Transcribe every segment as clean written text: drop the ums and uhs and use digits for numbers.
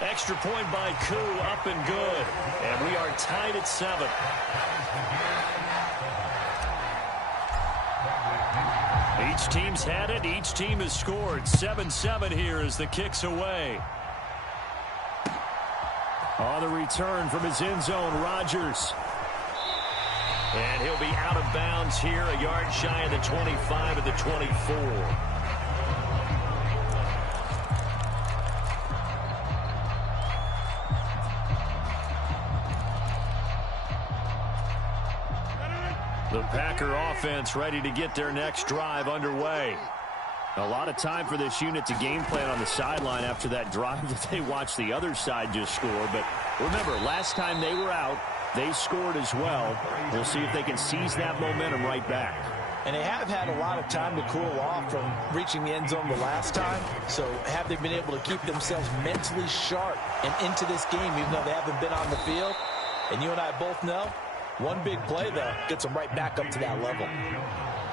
Extra point by Koo, up and good. And we are tied at 7. Each team's had it. Each team has scored. 7-7 here as the kick's away. On the return from his end zone, Rodgers. And he'll be out of bounds here, a yard shy of the 25 of the 24. The Packer offense ready to get their next drive underway. A lot of time for this unit to game plan on the sideline after that drive that they watched the other side just score. But remember, last time they were out, they scored as well. We'll see if they can seize that momentum right back. And they have had a lot of time to cool off from reaching the end zone the last time. So have they been able to keep themselves mentally sharp and into this game even though they haven't been on the field? And you and I both know, one big play, though, gets them right back up to that level.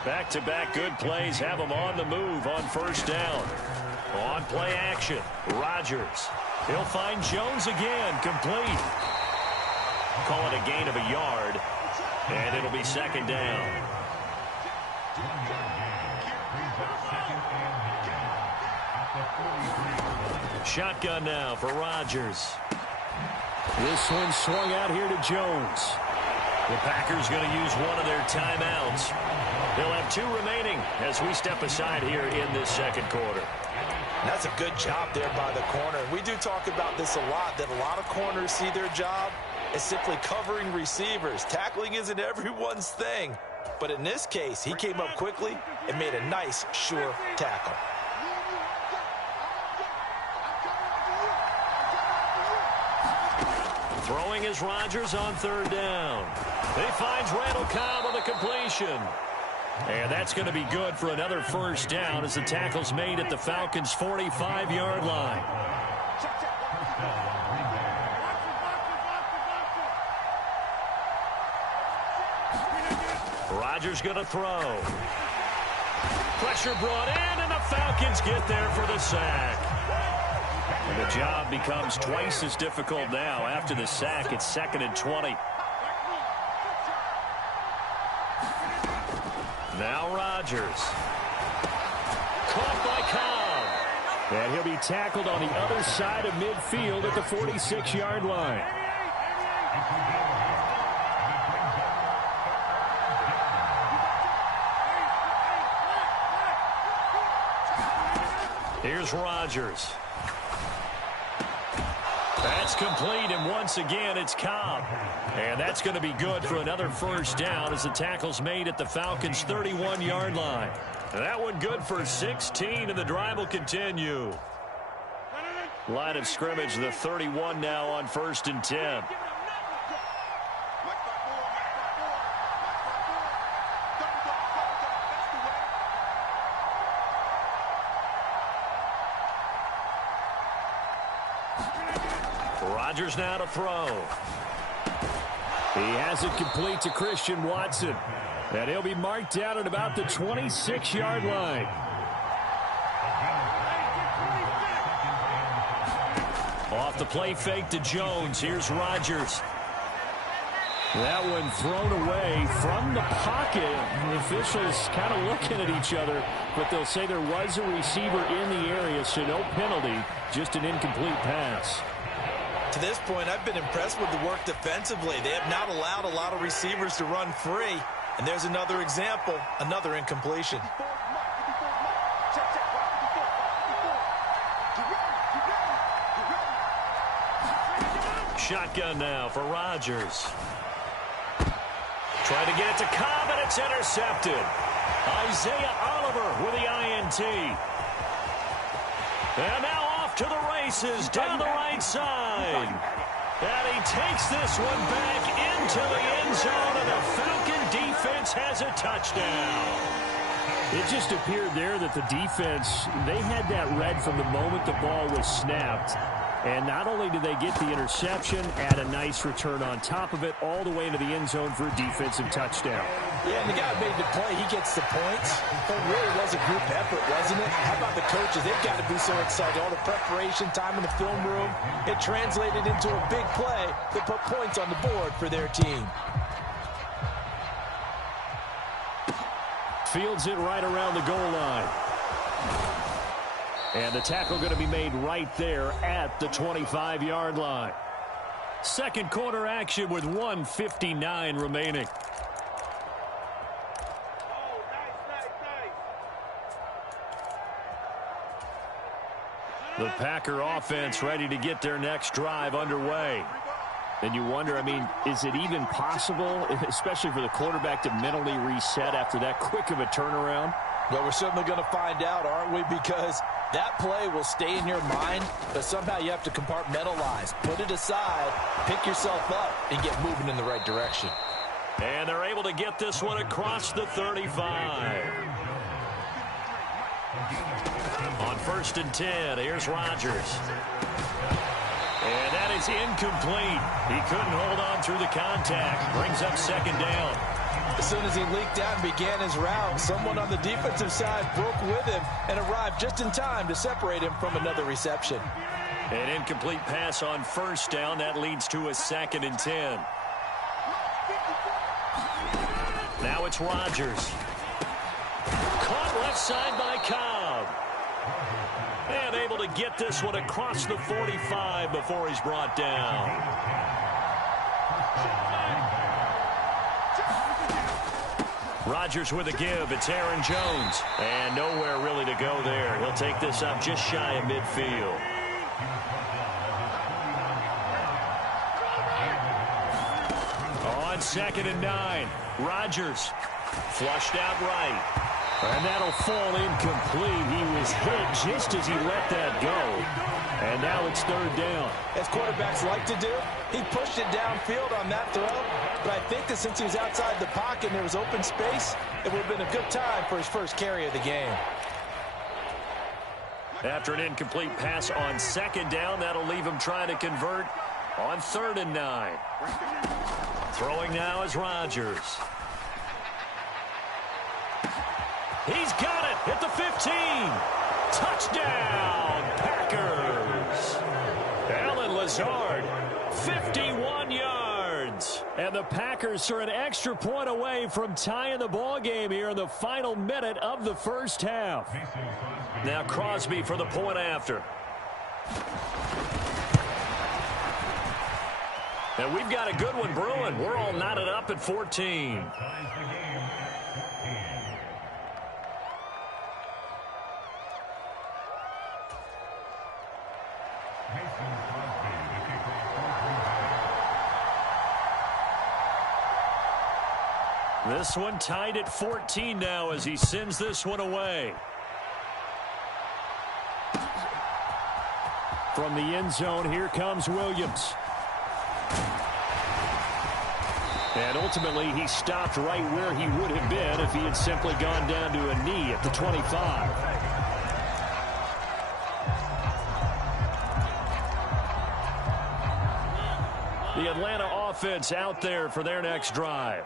Back-to-back good plays have them on the move on first down. On play action, Rodgers. He'll find Jones again, complete. Call it a gain of a yard, and it'll be second down. Shotgun now for Rodgers. This one swung out here to Jones. The Packers going to use one of their timeouts. They'll have 2 remaining as we step aside here in this second quarter. That's a good job there by the corner. We do talk about this a lot, that a lot of corners see their job as simply covering receivers. Tackling isn't everyone's thing. But in this case, he came up quickly and made a nice, sure tackle. Throwing is Rodgers on third down. He finds Randall Cobb on the completion. And that's going to be good for another first down as the tackle's made at the Falcons' 45-yard line. Rodgers going to throw. Pressure brought in, and the Falcons get there for the sack. And the job becomes twice as difficult now. After the sack, it's 2nd and 20. Now Rodgers. Caught by Cobb. And he'll be tackled on the other side of midfield at the 46-yard line. Here's Rodgers. That's complete, and once again, it's Cobb. And that's going to be good for another first down as the tackle's made at the Falcons' 31-yard line. That one good for 16, and the drive will continue. Line of scrimmage, the 31 now on 1st and 10. Rodgers now to throw. He has it complete to Christian Watson. And he'll be marked down at about the 26-yard line. Off the play fake to Jones. Here's Rodgers. That one thrown away from the pocket. The officials kind of looking at each other, but they'll say there was a receiver in the area, so no penalty, just an incomplete pass. To this point, I've been impressed with the work defensively. They have not allowed a lot of receivers to run free. And there's another example, another incompletion. Shotgun now for Rodgers. Trying to get it to Cobb, and it's intercepted. Isaiah Oliver with the INT. And now off to the races down the right side. And he takes this one back into the end zone, and the Falcon defense has a touchdown. It just appeared there that the defense, they had that read from the moment the ball was snapped. And not only did they get the interception, add a nice return on top of it, all the way into the end zone for a defensive touchdown. Yeah, and the guy who made the play, he gets the points. But it really was a group effort, wasn't it? How about the coaches? They've got to be so excited. All the preparation time in the film room, it translated into a big play that put points on the board for their team. Fields it right around the goal line. And the tackle going to be made right there at the 25-yard line. Second quarter action with 1:59 remaining. The Packer offense ready to get their next drive underway. And you wonder, I mean, is it even possible, especially for the quarterback, to mentally reset after that quick of a turnaround? Well, we're certainly going to find out, aren't we? Because that play will stay in your mind, but somehow you have to compartmentalize. Put it aside, pick yourself up, and get moving in the right direction. And they're able to get this one across the 35. On 1st and 10, here's Rodgers. And that is incomplete. He couldn't hold on through the contact. Brings up second down. As soon as he leaked out and began his route, someone on the defensive side broke with him and arrived just in time to separate him from another reception. An incomplete pass on 1st down. That leads to a 2nd and 10. Now it's Rodgers. Caught left side by Cobb. And able to get this one across the 45 before he's brought down. Rodgers with a give. It's Aaron Jones. And nowhere really to go there. He'll take this up just shy of midfield. On 2nd and 9. Rodgers flushed out right. And that'll fall incomplete. He was hit just as he let that go. And now it's 3rd down. As quarterbacks like to do, he pushed it downfield on that throw. But I think that since he was outside the pocket and there was open space, it would have been a good time for his first carry of the game. After an incomplete pass on 2nd down, that'll leave him trying to convert on 3rd and 9. Throwing now is Rodgers. He's got it at the 15. Touchdown, Packers. Allen Lazard, 51 yards. And the Packers are an extra point away from tying the ball game here in the final minute of the first half. Now Crosby for the point after. And we've got a good one brewing. We're all knotted up at 14. This one tied at 14 now as he sends this one away. From the end zone, here comes Williams. And ultimately, he stopped right where he would have been if he had simply gone down to a knee at the 25. The Atlanta offense out there for their next drive.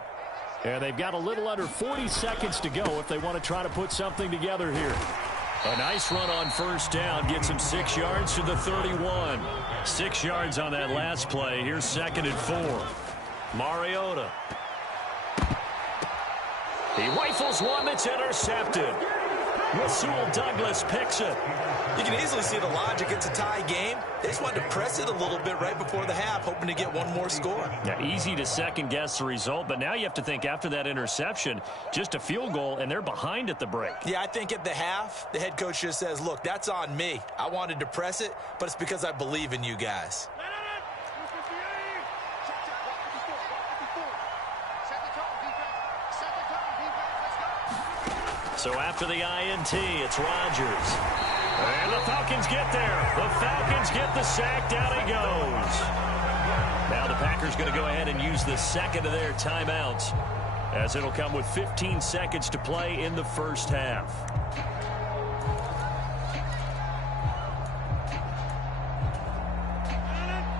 And they've got a little under 40 seconds to go if they want to try to put something together here. A nice run on 1st down gets him 6 yards to the 31. 6 yards on that last play. Here's 2nd and 4. Mariota. He rifles one that's intercepted. Rasul Douglas picks it. You can easily see the logic. It's a tie game. They just wanted to press it a little bit right before the half, hoping to get one more score. Yeah, easy to second-guess the result, but now you have to think after that interception, just a field goal, and they're behind at the break. Yeah, I think at the half, the head coach just says, look, that's on me. I wanted to press it, but it's because I believe in you guys. So after the INT, it's Rodgers. And the Falcons get there. The Falcons get the sack. Down he goes. Now the Packers going to go ahead and use the second of their timeouts, as it'll come with 15 seconds to play in the first half.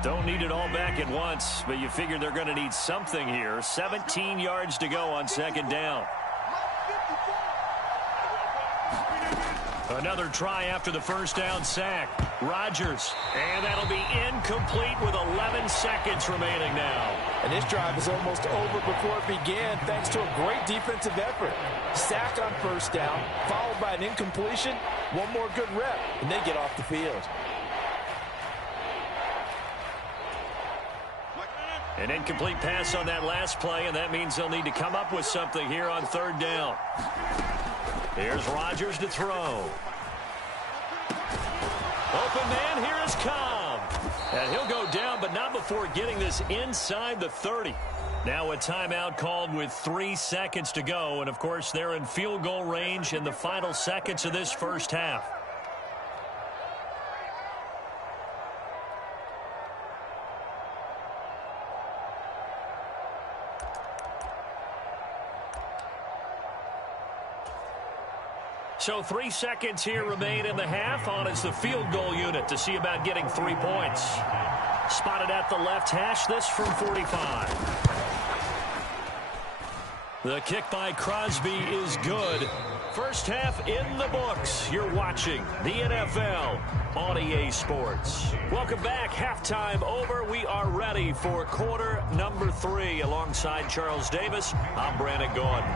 Don't need it all back at once, but you figure they're going to need something here. 17 yards to go on second down. Another try after the first down sack. Rodgers, and that'll be incomplete with 11 seconds remaining now. And this drive is almost over before it began thanks to a great defensive effort. Sack on first down, followed by an incompletion. One more good rep, and they get off the field. An incomplete pass on that last play, and that means they'll need to come up with something here on third down. Here's Rodgers to throw. Open man, here is Cobb. And he'll go down, but not before getting this inside the 30. Now a timeout called with 3 seconds to go. And, of course, they're in field goal range in the final seconds of this first half. So 3 seconds here remain in the half. On is the field goal unit to see about getting 3 points. Spotted at the left hash, this from 45. The kick by Crosby is good. First half in the books. You're watching the NFL on EA Sports. Welcome back. Halftime over. We are ready for quarter number 3. Alongside Charles Davis, I'm Brandon Gordon.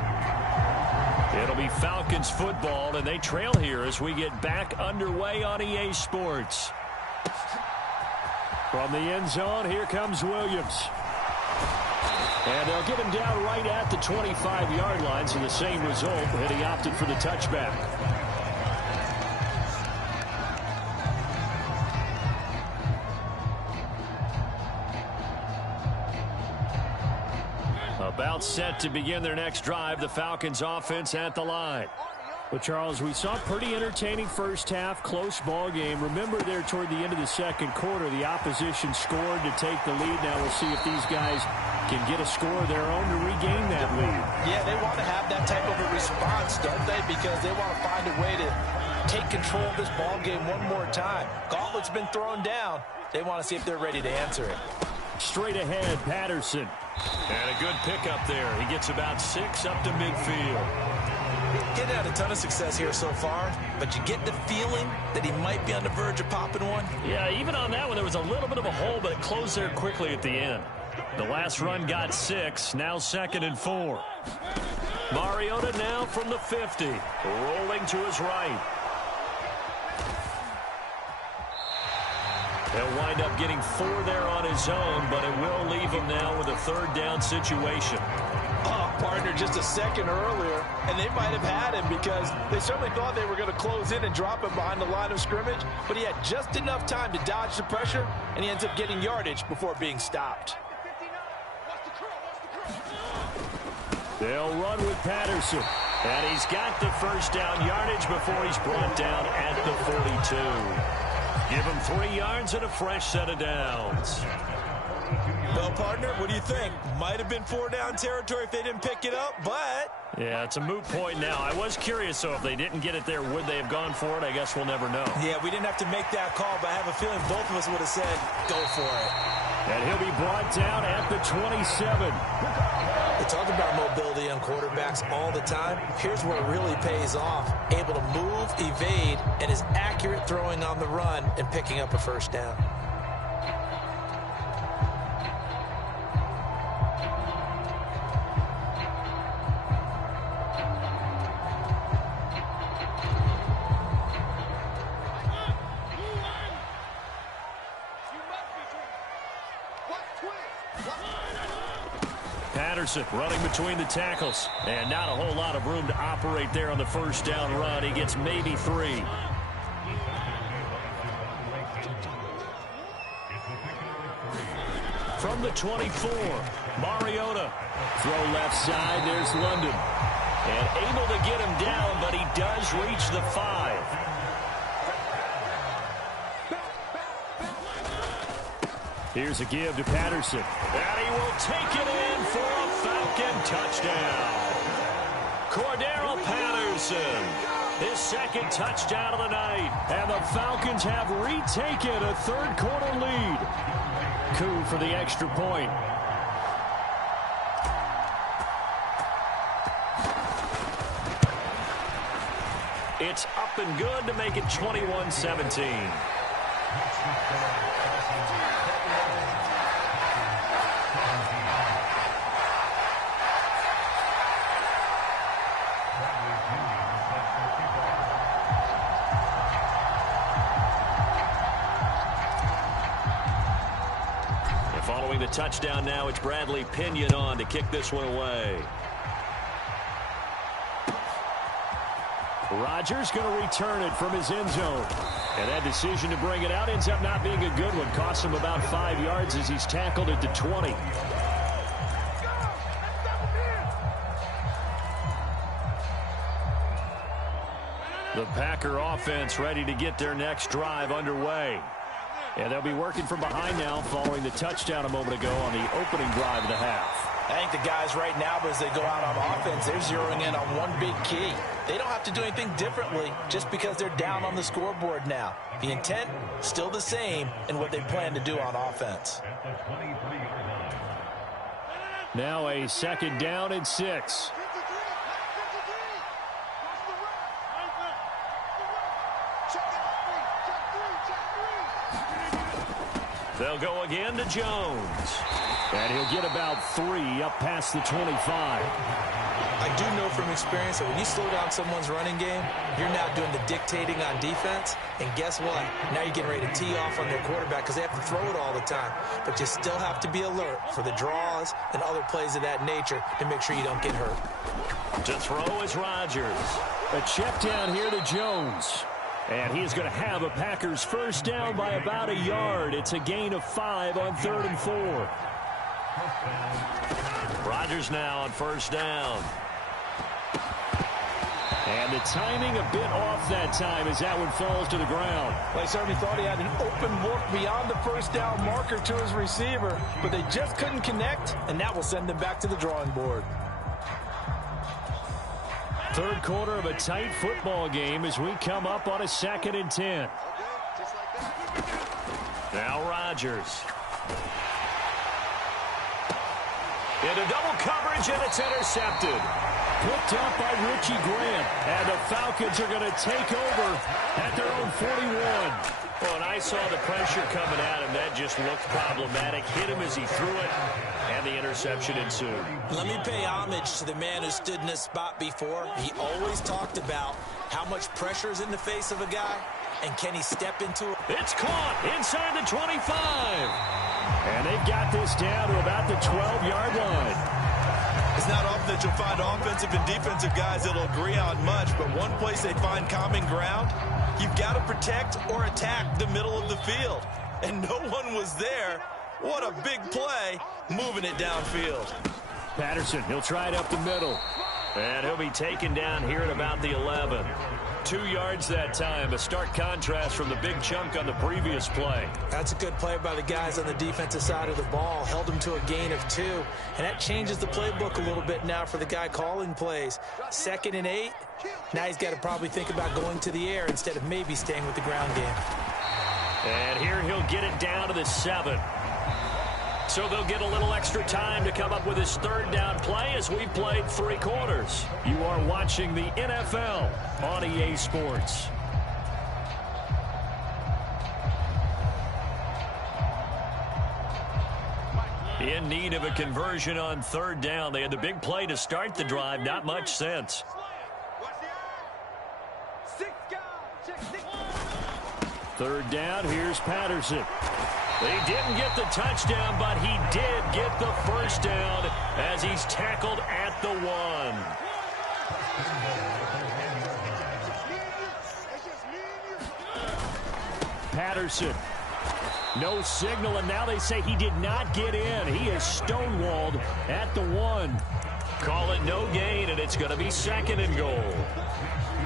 It'll be Falcons football, and they trail here as we get back underway on EA Sports. From the end zone, here comes Williams. And they'll get him down right at the 25-yard line, so the same result, and he opted for the touchback. About set to begin their next drive, the Falcons offense at the line. Well, Charles, we saw a pretty entertaining first half, close ball game. Remember there toward the end of the second quarter, the opposition scored to take the lead. Now we'll see if these guys can get a score of their own to regain that lead. Yeah, they want to have that type of a response, don't they? Because they want to find a way to take control of this ball game one more time. Gauntlet's been thrown down. They want to see if they're ready to answer it. Straight ahead, Patterson. And a good pickup there. He gets about 6 up to midfield. Getting out a ton of success here so far, but you get the feeling that he might be on the verge of popping one. Yeah, even on that one, there was a little bit of a hole, but it closed there quickly at the end. The last run got 6, now 2nd and 4. Mariota now from the 50, rolling to his right. He'll wind up getting 4 there on his own, but it will leave him now with a third down situation. Oh, partner, just a second earlier, and they might have had him because they certainly thought they were going to close in and drop him behind the line of scrimmage, but he had just enough time to dodge the pressure, and he ends up getting yardage before being stopped. They'll run with Patterson, and he's got the first down yardage before he's brought down at the 42. Give him 3 yards and a fresh set of downs. Well, partner, what do you think? Might have been 4 down territory if they didn't pick it up, but... Yeah, it's a moot point now. I was curious, so if they didn't get it there, would they have gone for it? I guess we'll never know. Yeah, we didn't have to make that call, but I have a feeling both of us would have said, go for it. And he'll be brought down at the 27. They talk about mobility on quarterbacks all the time. Here's where it really pays off. Able to move, evade, and is accurate throwing on the run and picking up a first down. Patterson running between the tackles, and not a whole lot of room to operate there on the first down run. He gets maybe 3. From the 24, Mariota. Throw left side, there's London. And able to get him down, but he does reach the 5. Here's a give to Patterson. And he will take it in for a Falcon touchdown. Cordero Patterson, his 2nd touchdown of the night. And the Falcons have retaken a third quarter lead. coup for the extra point. It's up and good to make it 21-17. Following the touchdown now, it's Bradley Pinion on to kick this one away. Rodgers going to return it from his end zone. And that decision to bring it out ends up not being a good one. Costs him about 5 yards as he's tackled at the 20. The Packer offense ready to get their next drive underway. And they'll be working from behind now following the touchdown a moment ago on the opening drive of the half. I think the guys right now, as they go out on offense, they're zeroing in on one big key. They don't have to do anything differently just because they're down on the scoreboard now. The intent, still the same in what they plan to do on offense. Now a 2nd down and 6. They'll go again to Jones. And he'll get about 3 up past the 25. I do know from experience that when you slow down someone's running game, you're now doing the dictating on defense. And guess what? Now you're getting ready to tee off on their quarterback because they have to throw it all the time. But you still have to be alert for the draws and other plays of that nature to make sure you don't get hurt. To throw is Rodgers. A check down here to Jones. And he's going to have a Packers first down by about a yard. It's a gain of 5 on 3rd and 4. Rodgers now on first down. And the timing a bit off that time as that one falls to the ground. Well, he certainly thought he had an open look beyond the first down marker to his receiver, but they just couldn't connect, and that will send them back to the drawing board. Third quarter of a tight football game as we come up on a 2nd and 10. Now Rodgers. Into double coverage, and it's intercepted. Picked up by Richie Grant. And the Falcons are going to take over at their own 41. Well, and I saw the pressure coming at him. That just looked problematic. Hit him as he threw it, and the interception ensued. Let me pay homage to the man who stood in this spot before. He always talked about how much pressure is in the face of a guy, and can he step into it? It's caught inside the 25. And they've got this down to about the 12-yard line. It's not often that you'll find offensive and defensive guys that'll agree on much, but one place they find common ground, you've got to protect or attack the middle of the field. And no one was there. What a big play, moving it downfield. Patterson, he'll try it up the middle. And he'll be taken down here at about the 11. 2 yards that time, a stark contrast from the big chunk on the previous play. That's a good play by the guys on the defensive side of the ball. Held him to a gain of 2. And that changes the playbook a little bit now for the guy calling plays. 2nd and 8. Now he's got to probably think about going to the air instead of maybe staying with the ground game. And here he'll get it down to the 7. So they'll get a little extra time to come up with his 3rd down play as we played 3 quarters. You are watching the NFL on EA Sports. In need of a conversion on 3rd down. They had the big play to start the drive. Not much sense. 3rd down, here's Patterson. They didn't get the touchdown, but he did get the first down as he's tackled at the 1. Patterson. No signal, and now they say he did not get in. He is stonewalled at the 1. Call it no gain, and it's going to be 2nd and goal.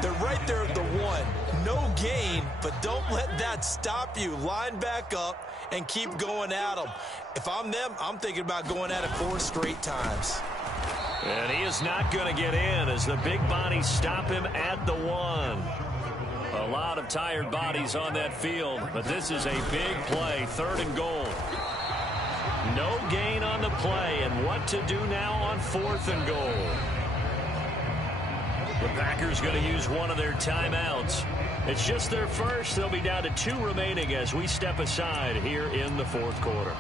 They're right there at the 1. No gain, but don't let that stop you. Line back up and keep going at them. If I'm them, I'm thinking about going at it 4 straight times. And he is not going to get in as the big bodies stop him at the 1. A lot of tired bodies on that field, but this is a big play. 3rd and goal. No gain on the play, and what to do now on 4th and goal. The Packers going to use one of their timeouts. It's just their first. They'll be down to 2 remaining as we step aside here in the 4th quarter.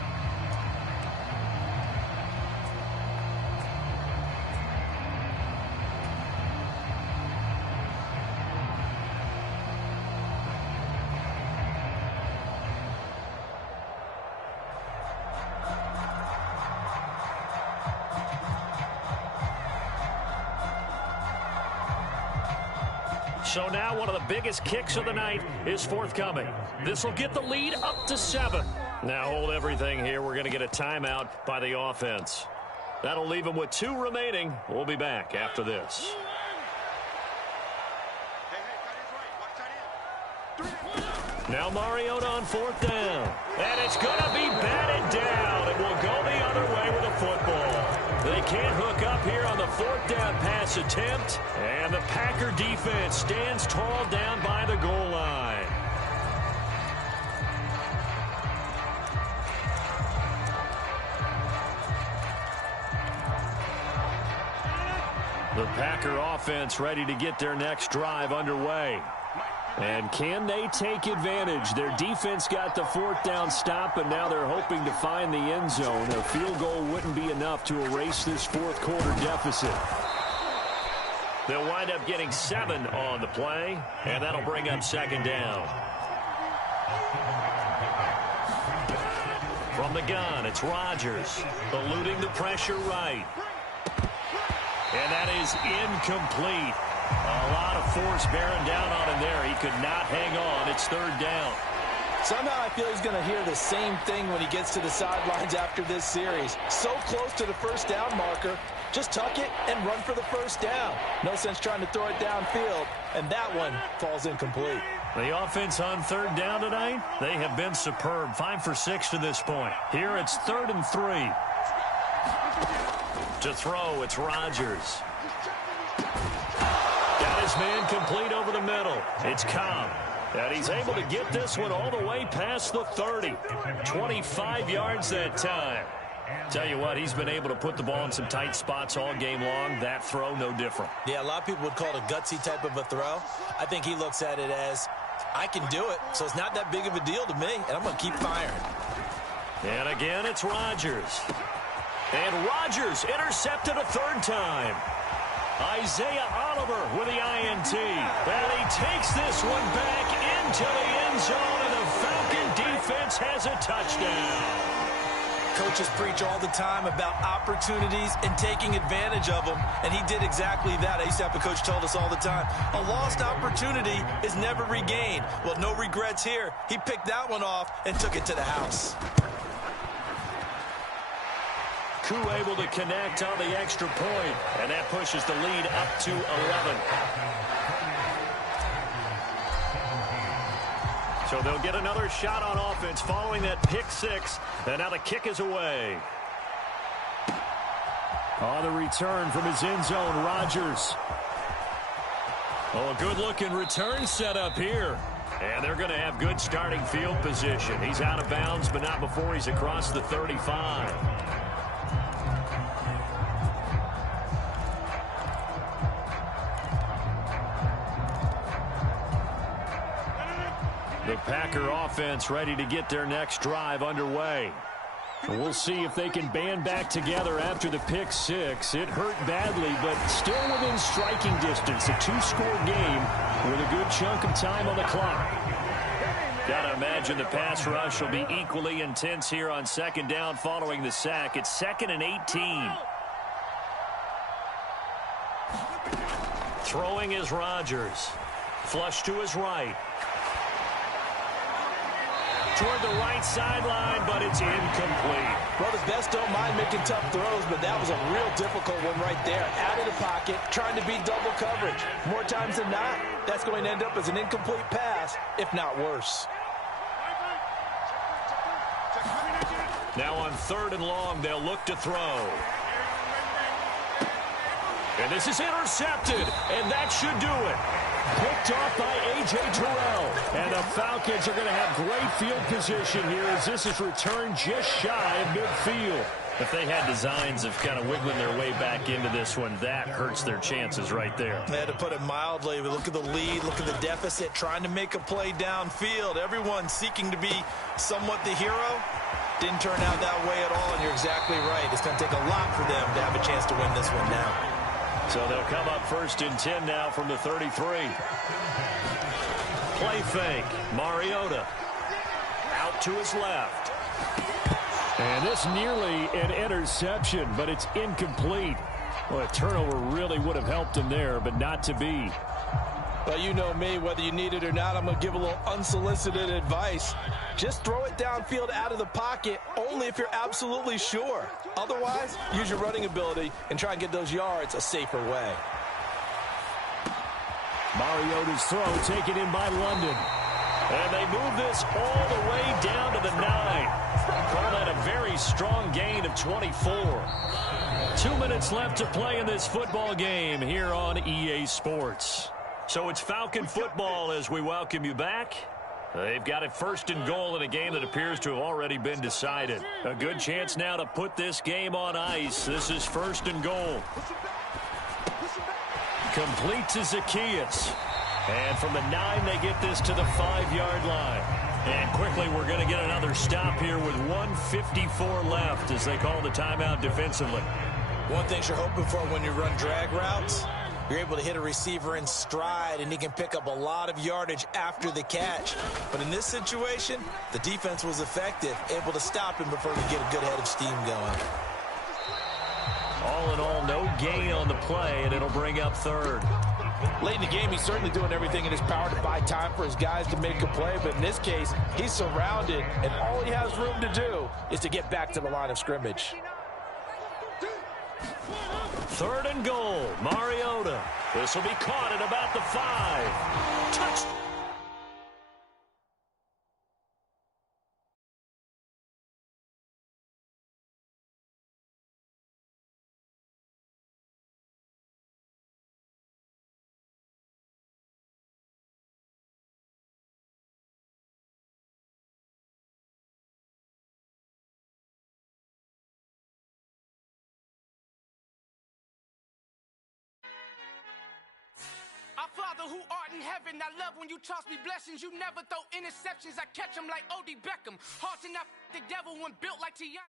So now one of the biggest kicks of the night is forthcoming. This will get the lead up to 7. Now hold everything here. We're going to get a timeout by the offense. That'll leave them with 2 remaining. We'll be back after this. Now Mariota on 4th down. And it's going to be batted down. It will go the other way with a football. They can't hook up here on the 4th down pass attempt. And the Packer defense stands tall down by the goal line. The Packer offense ready to get their next drive underway. And can they take advantage? Their defense got the 4th down stop, and now they're hoping to find the end zone. A field goal wouldn't be enough to erase this 4th quarter deficit. They'll wind up getting 7 on the play, and that'll bring up 2nd down. From the gun, it's Rodgers, eluding the pressure right. And that is incomplete. A lot of force bearing down on him there. He could not hang on. It's 3rd down. Somehow I feel he's going to hear the same thing when he gets to the sidelines after this series. So close to the 1st down marker. Just tuck it and run for the 1st down. No sense trying to throw it downfield. And that one falls incomplete. The offense on 3rd down tonight, they have been superb. 5 for 6 to this point. Here it's 3rd and 3. To throw, it's Rodgers. Got his man complete over the middle. It's Cobb. And he's able to get this one all the way past the 30. 25 yards that time. Tell you what, he's been able to put the ball in some tight spots all game long. That throw, no different. Yeah, a lot of people would call it a gutsy type of a throw. I think he looks at it as, I can do it, so it's not that big of a deal to me, and I'm going to keep firing. And again, it's Rodgers. And Rodgers intercepted a 3rd time. Isaiah Oliver with the INT. And he takes this one back into the end zone, and the Falcon defense has a touchdown. Coaches preach all the time about opportunities and taking advantage of them, and he did exactly that. I used to have a coach told us all the time, a lost opportunity is never regained. Well, no regrets here. He picked that one off and took it to the house. Koo able to connect on the extra point, and that pushes the lead up to 11. So they'll get another shot on offense following that pick 6, and now the kick is away. On the return from his end zone, Rodgers. Oh, a good-looking return set up here. And they're going to have good starting field position. He's out of bounds, but not before he's across the 35. The Packer offense ready to get their next drive underway. And we'll see if they can band back together after the pick 6. It hurt badly, but still within striking distance. A 2-score game with a good chunk of time on the clock. Got to imagine the pass rush will be equally intense here on 2nd down following the sack. It's 2nd and 18. Throwing is Rodgers. Flush to his right. Toward the right sideline, but it's incomplete. Well, the best don't mind making tough throws, but that was a real difficult one right there. Out of the pocket, trying to beat double coverage. More times than not, that's going to end up as an incomplete pass, if not worse. Now on 3rd and long, they'll look to throw. And this is intercepted, and that should do it. Picked off by A.J. Terrell. And the Falcons are going to have great field position here as this is returned just shy of midfield. If they had designs of kind of wiggling their way back into this one, that hurts their chances right there. They had to put it mildly. Look at the lead, look at the deficit, trying to make a play downfield. Everyone seeking to be somewhat the hero. Didn't turn out that way at all, and you're exactly right. It's going to take a lot for them to have a chance to win this one now. So they'll come up 1st and 10 now from the 33. Play fake. Mariota out to his left. And this nearly an interception, but it's incomplete. Well, a turnover really would have helped him there, but not to be. Well, you know me, whether you need it or not, I'm going to give a little unsolicited advice. Just throw it downfield out of the pocket, only if you're absolutely sure. Otherwise, use your running ability and try and get those yards a safer way. Mariota's throw taken in by London. And they move this all the way down to the 9. Call that a very strong gain of 24. 2 minutes left to play in this football game here on EA Sports. So it's Falcon football as we welcome you back. They've got it 1st and goal in a game that appears to have already been decided. A good chance now to put this game on ice. This is 1st and goal. Complete to Zacchaeus. And from the 9, they get this to the 5-yard line. And quickly, we're going to get another stop here with 1:54 left as they call the timeout defensively. One thing you're hoping for when you run drag routes, you're able to hit a receiver in stride, and he can pick up a lot of yardage after the catch. But in this situation, the defense was effective, able to stop him before he could get a good head of steam going. All in all, no gain on the play, and it'll bring up 3rd. Late in the game, he's certainly doing everything in his power to buy time for his guys to make a play. But in this case, he's surrounded, and all he has room to do is to get back to the line of scrimmage. 3rd and goal. Mariota. This will be caught at about the 5. Touchdown. Our Father who art in heaven, I love when you toss me blessings. You never throw interceptions. I catch them like O.D. Beckham. Hard to not the devil when built like Tiana.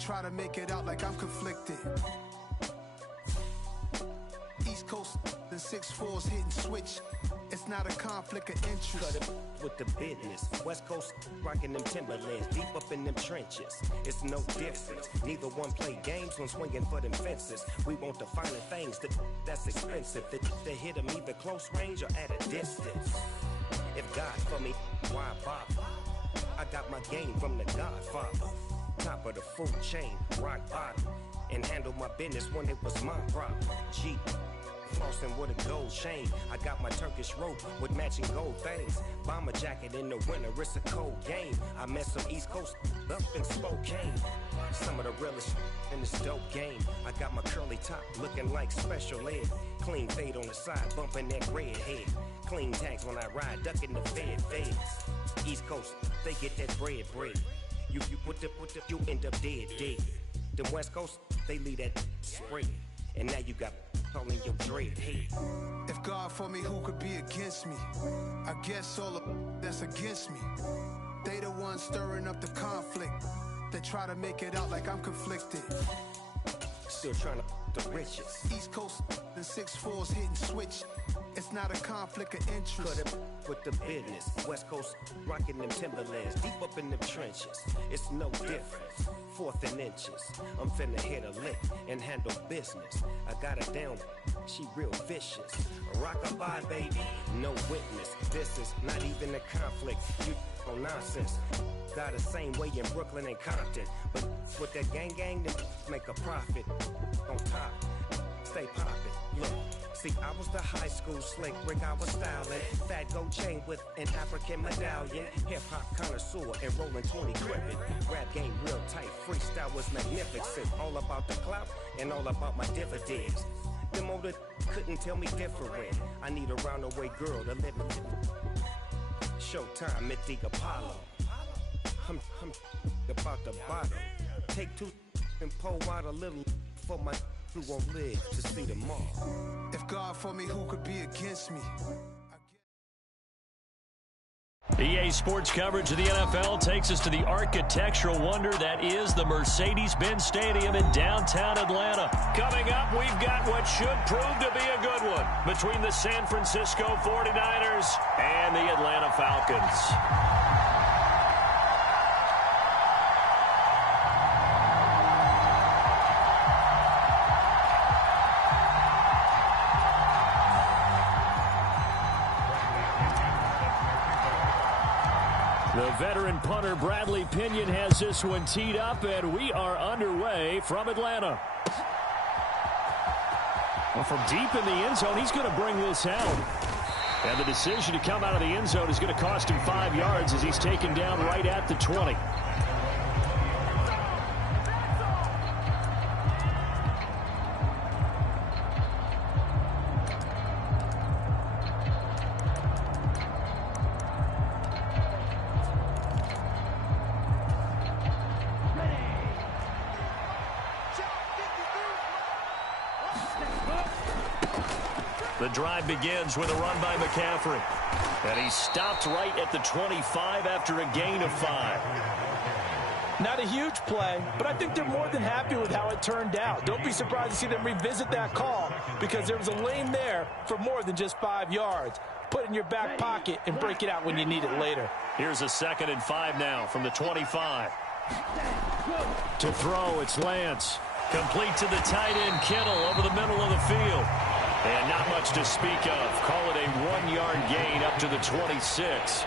try to make it out like I'm conflicted. East Coast, the 6'4's hitting switch. It's not a conflict of interest. Cut it with the business. West Coast rocking them Timberlands, deep up in them trenches. It's no difference. Neither one play games when swinging for them fences. We want the finer things that's expensive. That hit them either close range or at a distance. If God for me, why bother? I got my game from the Godfather. Top of the food chain, rock bottom. And handle my business when it was my problem. G. Flossing with a gold chain. I got my Turkish rope with matching gold things. Bomber jacket in the winter, it's a cold game. I met some East Coast up in Spokane. Some of the realest in this dope game. I got my curly top looking like special ed. Clean fade on the side, bumping that red head. Clean tags when I ride, ducking the feds. East Coast, they get that bread. You end up dead. The West Coast, they leave that spread. And now you got calling your dread head. If God for me, who could be against me? I guess all of that's against me. They the ones stirring up the conflict. They try to make it out like I'm conflicted. Still trying to the riches. East Coast, the 6'4's hitting switch. It's not a conflict of interest. Cut it with the business. West Coast rocking them Timberlands, deep up in them trenches. It's no difference. 4th and inches. I'm finna hit a lick and handle business. I got her down, she real vicious. Rock-a-bye, baby, no witness. This is not even a conflict. You on nonsense. Got the same way in Brooklyn and Compton. But with that gang, then make a profit. On top, stay poppin'. Look. See, I was the high school slick Rick, I was styling. Fat gold chain with an African medallion. Hip-hop connoisseur and rolling 20 crippin'. Rap game real tight, freestyle was magnificent. All about the clout and all about my dividends. Them older couldn't tell me different. I need a roundaway girl to live with. Showtime at the Apollo. I'm about the bottom. Take 2 and pour out a little for my who won't live to see tomorrow. If God for me, who could be against me? EA Sports coverage of the NFL takes us to the architectural wonder that is the Mercedes-Benz Stadium in downtown Atlanta. Coming up, we've got what should prove to be a good one between the San Francisco 49ers and the Atlanta Falcons. The veteran punter Bradley Pinion has this one teed up, and we are underway from Atlanta. Well, from deep in the end zone, he's going to bring this out. And the decision to come out of the end zone is going to cost him 5 yards as he's taken down right at the 20. The drive begins with a run by McCaffrey. And he stopped right at the 25 after a gain of 5. Not a huge play, but I think they're more than happy with how it turned out. Don't be surprised to see them revisit that call because there was a lane there for more than just 5 yards. Put it in your back pocket and break it out when you need it later. Here's a 2nd and 5 now from the 25. To throw, it's Lance. Complete to the tight end, Kittle, over the middle of the field. And not much to speak of. Call it a 1-yard gain up to the 26.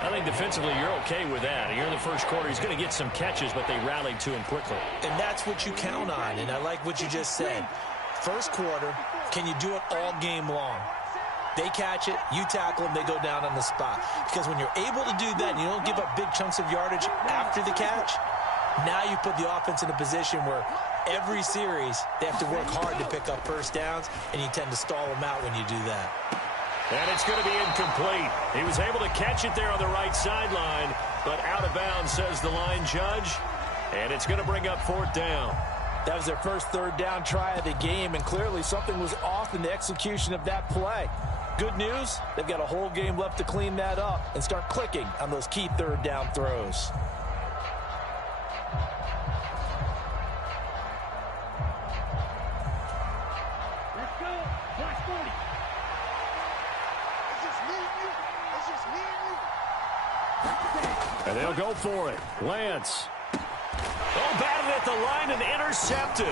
I think defensively you're okay with that. Here in the first quarter, he's going to get some catches, but they rallied to him quickly. And that's what you count on, and I like what you just said. First quarter, can you do it all game long? They catch it, you tackle them, they go down on the spot. Because when you're able to do that and you don't give up big chunks of yardage after the catch, now you put the offense in a position where every series they have to work hard to pick up first downs, and you tend to stall them out when you do that. And it's going to be incomplete. He was able to catch it there on the right sideline, but out of bounds, says the line judge. And it's going to bring up 4th down. That was their first 3rd down try of the game, and clearly something was off in the execution of that play. Good news, they've got a whole game left to clean that up and start clicking on those key 3rd down throws. And they'll go for it. Lance. Oh, batted at the line and intercepted.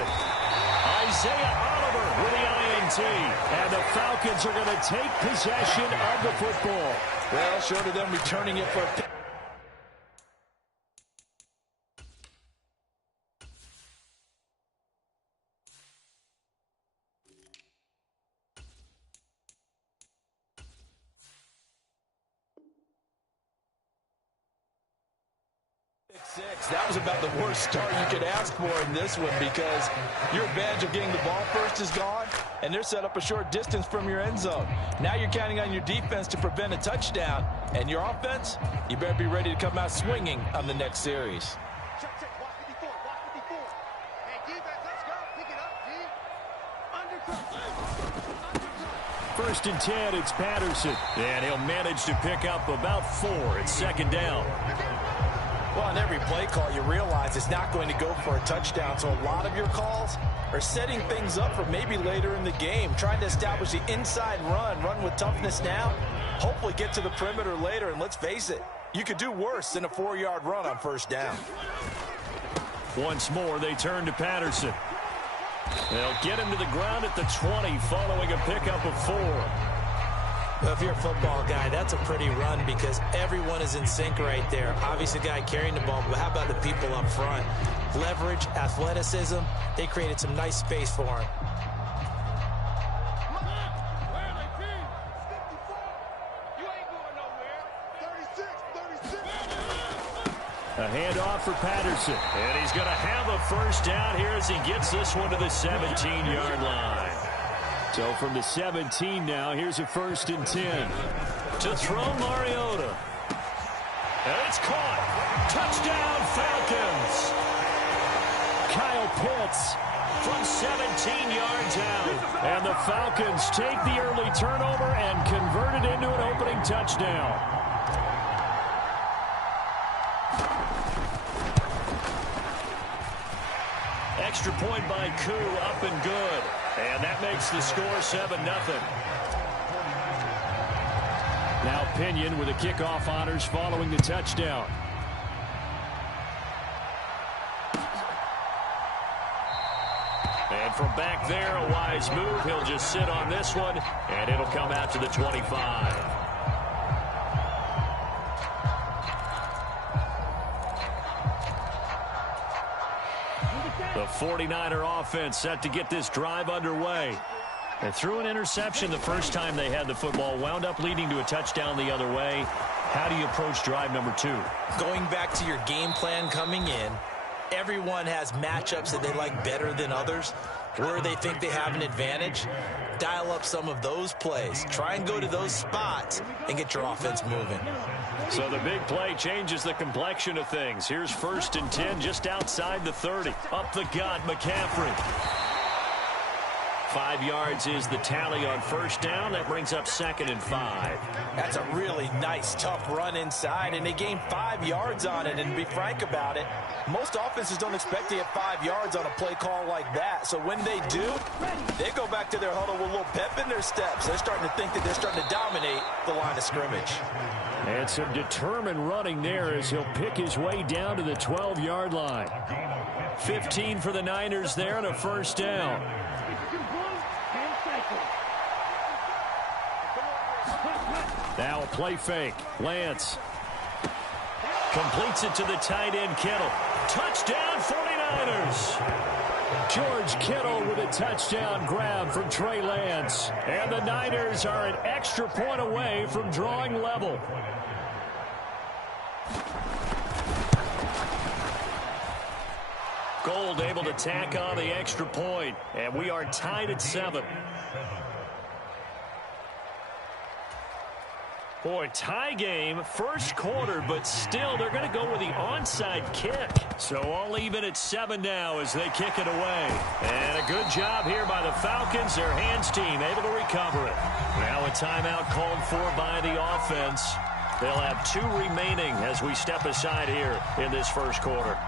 Isaiah Oliver with the INT. And the Falcons are going to take possession of the football. Well, short of them returning it for a pick. That was about the worst start you could ask for in this one because your advantage of getting the ball first is gone, and they're set up a short distance from your end zone. Now you're counting on your defense to prevent a touchdown, and your offense, you better be ready to come out swinging on the next series. First and 10, it's Patterson. And he'll manage to pick up about 4 at second down. Well, on every play call, you realize it's not going to go for a touchdown, so a lot of your calls are setting things up for maybe later in the game, trying to establish the inside run with toughness now, hopefully get to the perimeter later, and let's face it, you could do worse than a 4-yard run on first down. Once more, they turn to Patterson. They'll get him to the ground at the 20 following a pickup of 4. Well, if you're a football guy, that's a pretty run because everyone is in sync right there. Obviously, the guy carrying the ball, but how about the people up front? Leverage, athleticism, they created some nice space for him. A handoff for Patterson. And he's going to have a first down here as he gets this one to the 17-yard line. So from the 17 now, here's a first and 10. To throw Mariota. And it's caught. Touchdown, Falcons. Kyle Pitts from 17 yards out. And the Falcons take the early turnover and convert it into an opening touchdown. Extra point by Koo, up and good. And that makes the score 7-0. Now Pinion with the kickoff honors following the touchdown. And from back there, a wise move. He'll just sit on this one, and it'll come out to the 25. The 49er offense set to get this drive underway. They threw an interception the first time they had the football, wound up leading to a touchdown the other way. How do you approach drive number 2? Going back to your game plan coming in, everyone has matchups that they like better than others, where they think they have an advantage. Dial up some of those plays. Try and go to those spots and get your offense moving. So the big play changes the complexion of things. Here's first and 10 just outside the 30. Up the gut, McCaffrey. 5 yards is the tally on first down. That brings up 2nd and 5. That's a really nice, tough run inside, and they gained 5 yards on it. And to be frank about it, most offenses don't expect to get 5 yards on a play call like that. So when they do, they go back to their huddle with a little pep in their steps. They're starting to think that they're starting to dominate the line of scrimmage. And some determined running there as he'll pick his way down to the 12-yard line. 15 for the Niners there and a first down. Now a play fake. Lance completes it to the tight end, Kittle. Touchdown, 49ers. George Kittle with a touchdown grab from Trey Lance. And the Niners are an extra point away from drawing level. Gold able to tack on the extra point. And we are tied at 7. Boy, tie game, first quarter, but still they're going to go with the onside kick. So all even at 7 now as they kick it away. And a good job here by the Falcons. Their hands team able to recover it. Now a timeout called for by the offense. They'll have 2 remaining as we step aside here in this first quarter.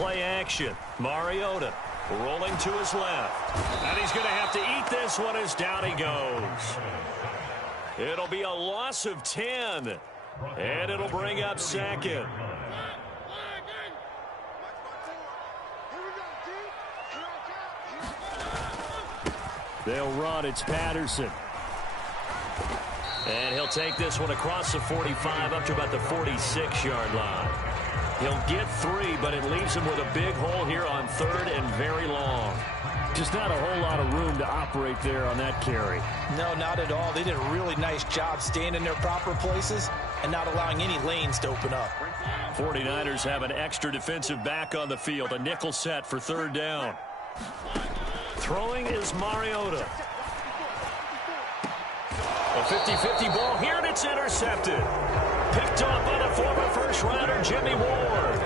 play action. Mariota rolling to his left. And he's going to have to eat this one as down he goes. It'll be a loss of 10. And it'll bring up second. They'll run. It's Patterson. And he'll take this one across the 45 up to about the 46-yard line. He'll get 3, but it leaves him with a big hole here on 3rd and very long. Just not a whole lot of room to operate there on that carry. No, not at all. They did a really nice job staying in their proper places and not allowing any lanes to open up. 49ers have an extra defensive back on the field. A nickel set for 3rd down. Throwing is Mariota. A 50-50 ball here, and it's intercepted. Picked off by the former first-rounder, Jimmy Ward.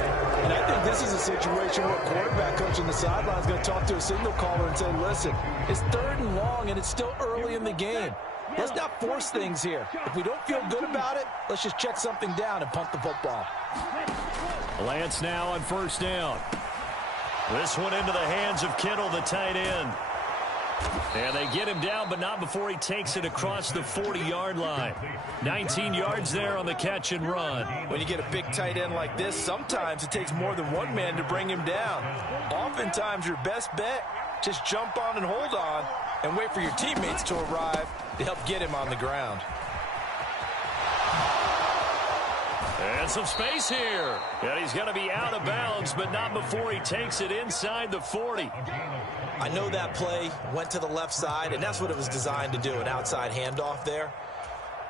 And I think this is a situation where a quarterback coach on the sideline is going to talk to a signal caller and say, listen, it's 3rd and long, and it's still early in the game. Let's not force things here. If we don't feel good about it, let's just check something down and punt the football. Lance now on 1st down. This one into the hands of Kittle, the tight end. And they get him down, but not before he takes it across the 40-yard line. 19 yards there on the catch and run. When you get a big tight end like this, sometimes it takes more than one man to bring him down. Oftentimes, your best bet, just jump on and hold on and wait for your teammates to arrive to help get him on the ground. And some space here. And he's going to be out of bounds, but not before he takes it inside the 40. I know that play went to the left side, and that's what it was designed to do, an outside handoff there.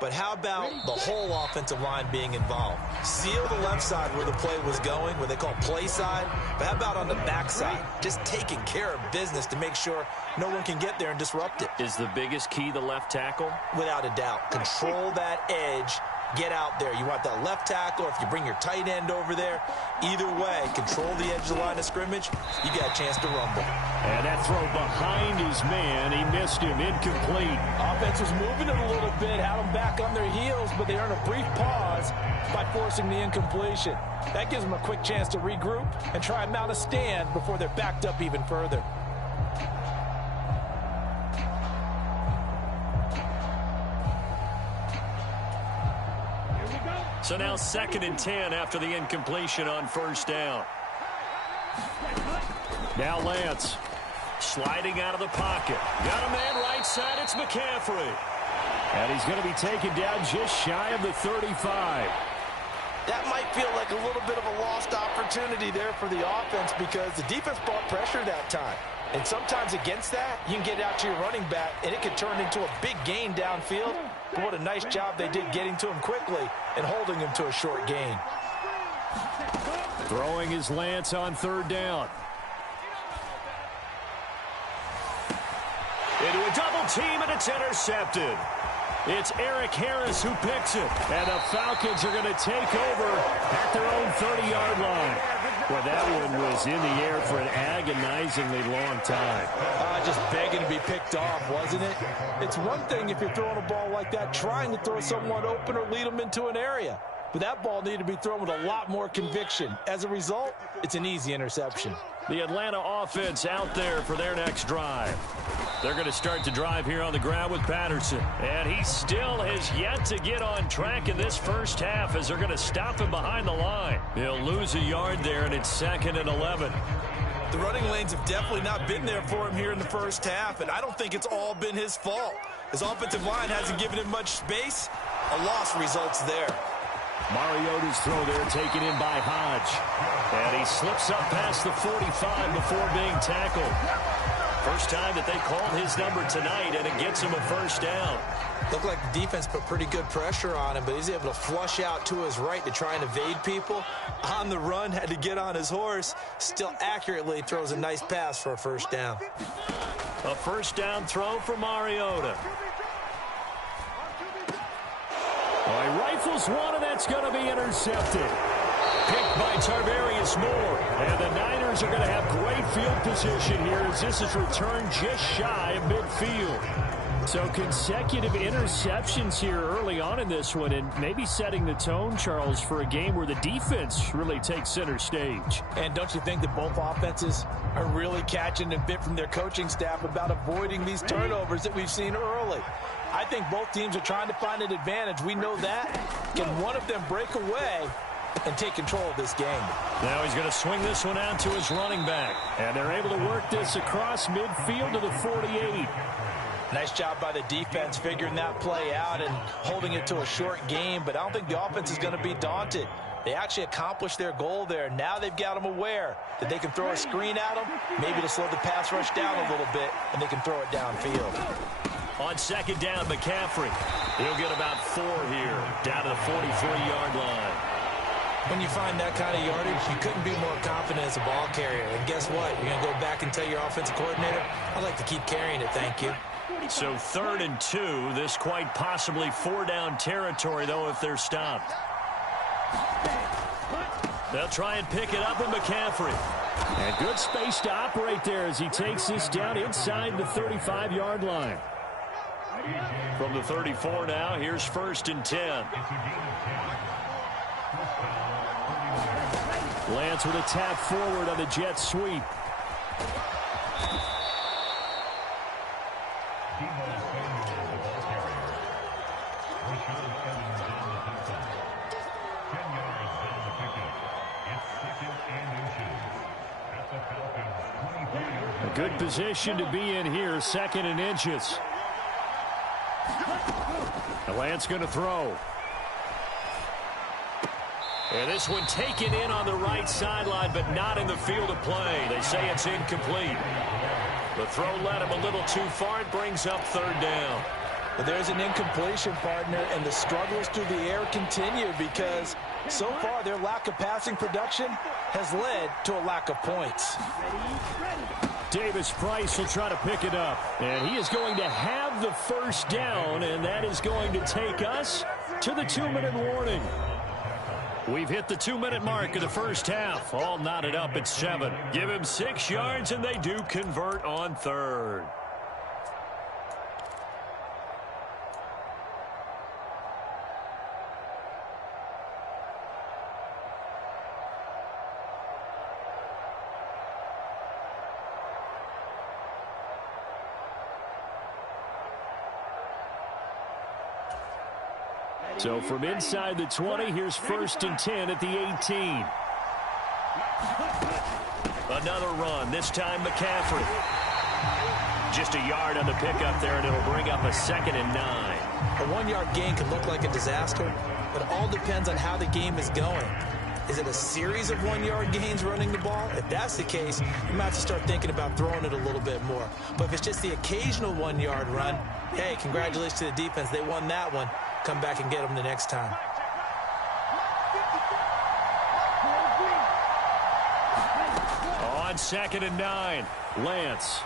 But how about the whole offensive line being involved? Seal the left side where the play was going, what they call play side. But how about on the back side? Just taking care of business to make sure no one can get there and disrupt it. Is the biggest key the left tackle? Without a doubt. Control that edge. Get out there. You want that left tackle. If you bring your tight end over there, either way, control the edge of the line of scrimmage, you got a chance to rumble. And that throw behind his man, he missed him, incomplete. Offense was moving it a little bit, had them back on their heels, but they earned a brief pause by forcing the incompletion. That gives them a quick chance to regroup and try and mount a stand before they're backed up even further. So now 2nd and 10 after the incompletion on 1st down. Now Lance sliding out of the pocket. Got a man right side. It's McCaffrey. And he's going to be taken down just shy of the 35. That might feel like a little bit of a lost opportunity there for the offense because the defense brought pressure that time. And sometimes against that, you can get out to your running back, and it could turn into a big gain downfield. But what a nice job they did getting to him quickly and holding him to a short gain. Throwing is Lance on 3rd down. Into a double team, and it's intercepted. It's Eric Harris who picks it. And the Falcons are going to take over at their own 30-yard line. Well, that one was in the air for an agonizingly long time. Just begging to be picked off, wasn't it? It's one thing if you're throwing a ball like that, trying to throw someone open or lead them into an area. But that ball needed to be thrown with a lot more conviction. As a result, it's an easy interception. The Atlanta offense out there for their next drive. They're going to start to drive here on the ground with Patterson. And he still has yet to get on track in this first half as they're going to stop him behind the line. He'll lose a yard there, and it's 2nd and 11. The running lanes have definitely not been there for him here in the first half, and I don't think it's all been his fault. His offensive line hasn't given him much space. A loss results there. Mariota's throw there taken in by Hodge. And he slips up past the 45 before being tackled. First time that they called his number tonight, and it gets him a first down. Looked like the defense put pretty good pressure on him, but he's able to flush out to his right to try and evade people. On the run, had to get on his horse. Still accurately throws a nice pass for a first down. A first down throw for Mariota. He rifles one, and that's going to be intercepted. Picked by Tarvarius Moore. And the Niners are going to have great field position here as this is returned just shy of midfield. So consecutive interceptions here early on in this one, and maybe setting the tone, Charles, for a game where the defense really takes center stage. And don't you think that both offenses are really catching a bit from their coaching staff about avoiding these turnovers that we've seen early? I think both teams are trying to find an advantage. We know that. Can one of them break away and take control of this game? Now he's going to swing this one out to his running back. And they're able to work this across midfield to the 48. Nice job by the defense figuring that play out and holding it to a short game, but I don't think the offense is going to be daunted. They actually accomplished their goal there. Now they've got them aware that they can throw a screen at them, maybe to slow the pass rush down a little bit, and they can throw it downfield. On second down, McCaffrey. He'll get about 4 here, down to the 43-yard line. When you find that kind of yardage, you couldn't be more confident as a ball carrier. And guess what? You're going to go back and tell your offensive coordinator, I'd like to keep carrying it, thank you. So 3rd and 2. This quite possibly 4-down territory, though, if they're stopped. They'll try and pick it up with McCaffrey. And good space to operate there as he takes this down inside the 35-yard line. From the 34 now, here's 1st and 10. Lance with a tap forward on the jet sweep. A good position to be in here, 2nd and inches. Lance going to throw. And this one taken in on the right sideline, but not in the field of play. They say it's incomplete. The throw led him a little too far. It brings up 3rd down. But there's an incompletion, partner, and the struggles through the air continue because so far their lack of passing production has led to a lack of points. Davis Price will try to pick it up. And he is going to have the 1st down, and that is going to take us to the 2-minute warning. We've hit the 2-minute mark of the first half. All knotted up at 7. Give him 6 yards, and they do convert on 3rd. So from inside the 20, here's 1st and 10 at the 18. Another run, this time McCaffrey. Just a yard on the pickup there, and it'll bring up a 2nd and 9. A 1-yard gain can look like a disaster, but it all depends on how the game is going. Is it a series of 1-yard gains running the ball? If that's the case, you might have to start thinking about throwing it a little bit more. But if it's just the occasional 1-yard run, hey, congratulations to the defense. They won that one. Come back and get them the next time. On 2nd and 9, Lance.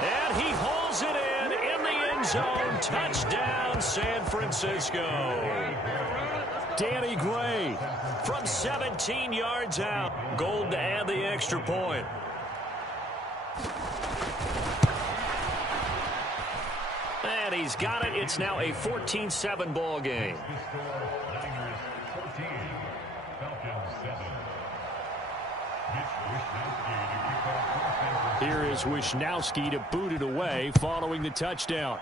And he holds it in the end zone. Touchdown, San Francisco. Danny Gray from 17 yards out. Gold to add the extra point. And he's got it. It's now a 14-7 ball game. Here is Wishnowski to boot it away following the touchdown.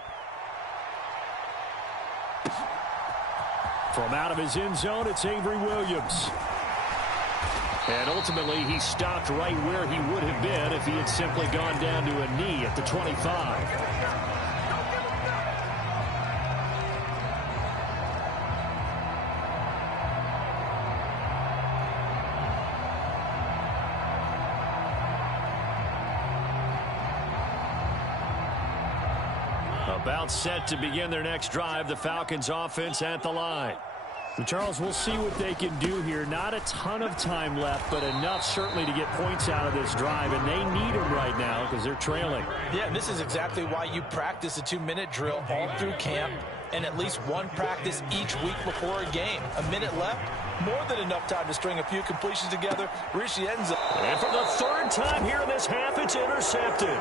From out of his end zone, it's Avery Williams. And ultimately, he stopped right where he would have been if he had simply gone down to a knee at the 25. About set to begin their next drive, the Falcons offense at the line. And Charles, we'll see what they can do here. Not a ton of time left, but enough certainly to get points out of this drive, and they need them right now because they're trailing. Yeah, and this is exactly why you practice a 2-minute drill all through camp and at least one practice each week before a game. A minute left, more than enough time to string a few completions together, reach the end zone. And for the 3rd time here in this half, it's intercepted.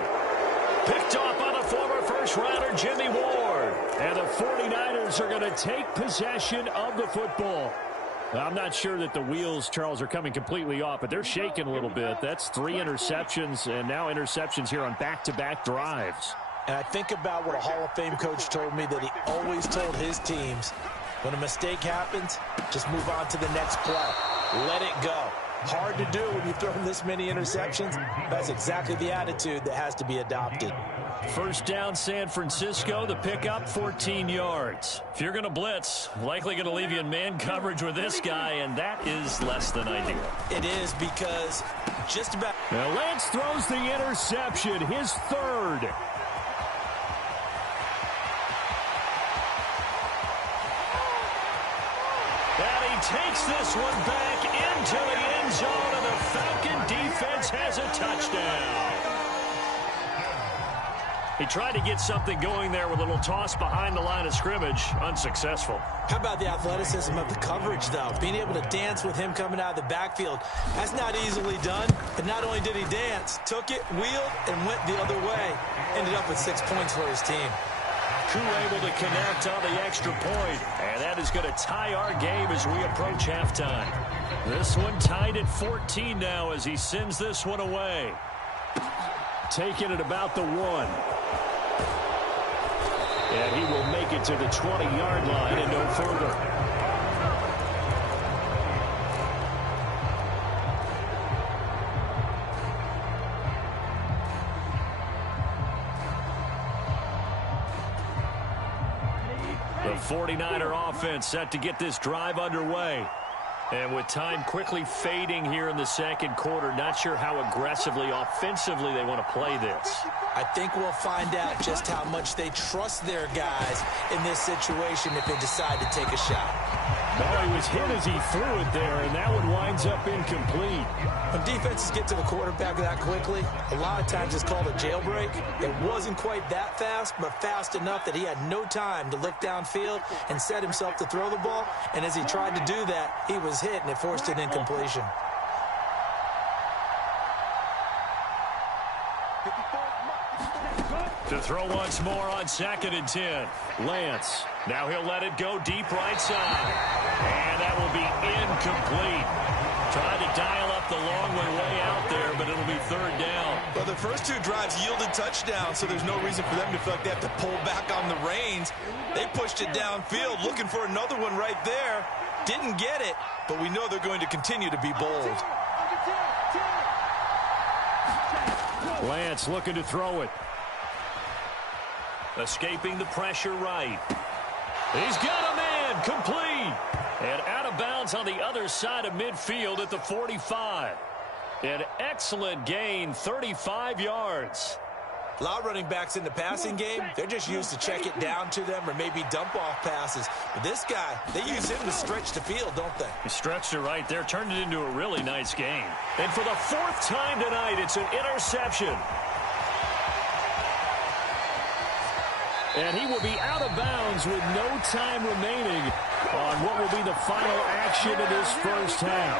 Picked off by the former first-rounder Jimmy Ward. And the 49ers are going to take possession of the football. I'm not sure that the wheels, Charles, are coming completely off, but they're shaking a little bit. That's 3 interceptions, and now interceptions here on back-to-back drives. And I think about what a Hall of Fame coach told me that he always told his teams, when a mistake happens, just move on to the next play. Let it go. Hard to do when you've thrown this many interceptions. That's exactly the attitude that has to be adopted. First down, San Francisco. The pickup, 14 yards. If you're going to blitz, likely going to leave you in man coverage with this guy, and that is less than ideal. It is, because just about... Now Lance throws the interception, his third. And he takes this one back into the end zone, and the Falcon defense has a touchdown. He tried to get something going there with a little toss behind the line of scrimmage. Unsuccessful. How about the athleticism of the coverage, though? Being able to dance with him coming out of the backfield. That's not easily done. But not only did he dance, took it, wheeled, and went the other way. Ended up with 6 points for his team. Koo able to connect on the extra point. And that is going to tie our game as we approach halftime. This one tied at 14 now as he sends this one away. Taking it about the 1. And he will make it to the 20-yard line and no further. The 49er offense set to get this drive underway. And with time quickly fading here in the second quarter, not sure how aggressively, offensively they want to play this. I think we'll find out just how much they trust their guys in this situation if they decide to take a shot. Well, he was hit as he threw it there, and that one winds up incomplete. When defenses get to the quarterback that quickly, a lot of times it's called a jailbreak. It wasn't quite that fast, but fast enough that he had no time to look downfield and set himself to throw the ball. And as he tried to do that, he was hit, and it forced an incompletion. To throw once more on 2nd and 10. Lance. Now he'll let it go deep right side. And that will be incomplete. Tried to dial up the long one way out there, but it'll be 3rd down. Well, the first 2 drives yielded touchdowns, so there's no reason for them to feel like they have to pull back on the reins. They pushed it downfield, looking for another one right there. Didn't get it, but we know they're going to continue to be bold. Lance looking to throw it. Escaping the pressure right. He's got a man, complete. And out of bounds on the other side of midfield at the 45. An excellent gain, 35 yards. A lot of running backs in the passing game, they're just used to check it down to them or maybe dump off passes. But this guy, they use him to stretch the field, don't they? He stretched it right there, turned it into a really nice game. And for the 4th time tonight, it's an interception. And he will be out of bounds with no time remaining on what will be the final action of this first half.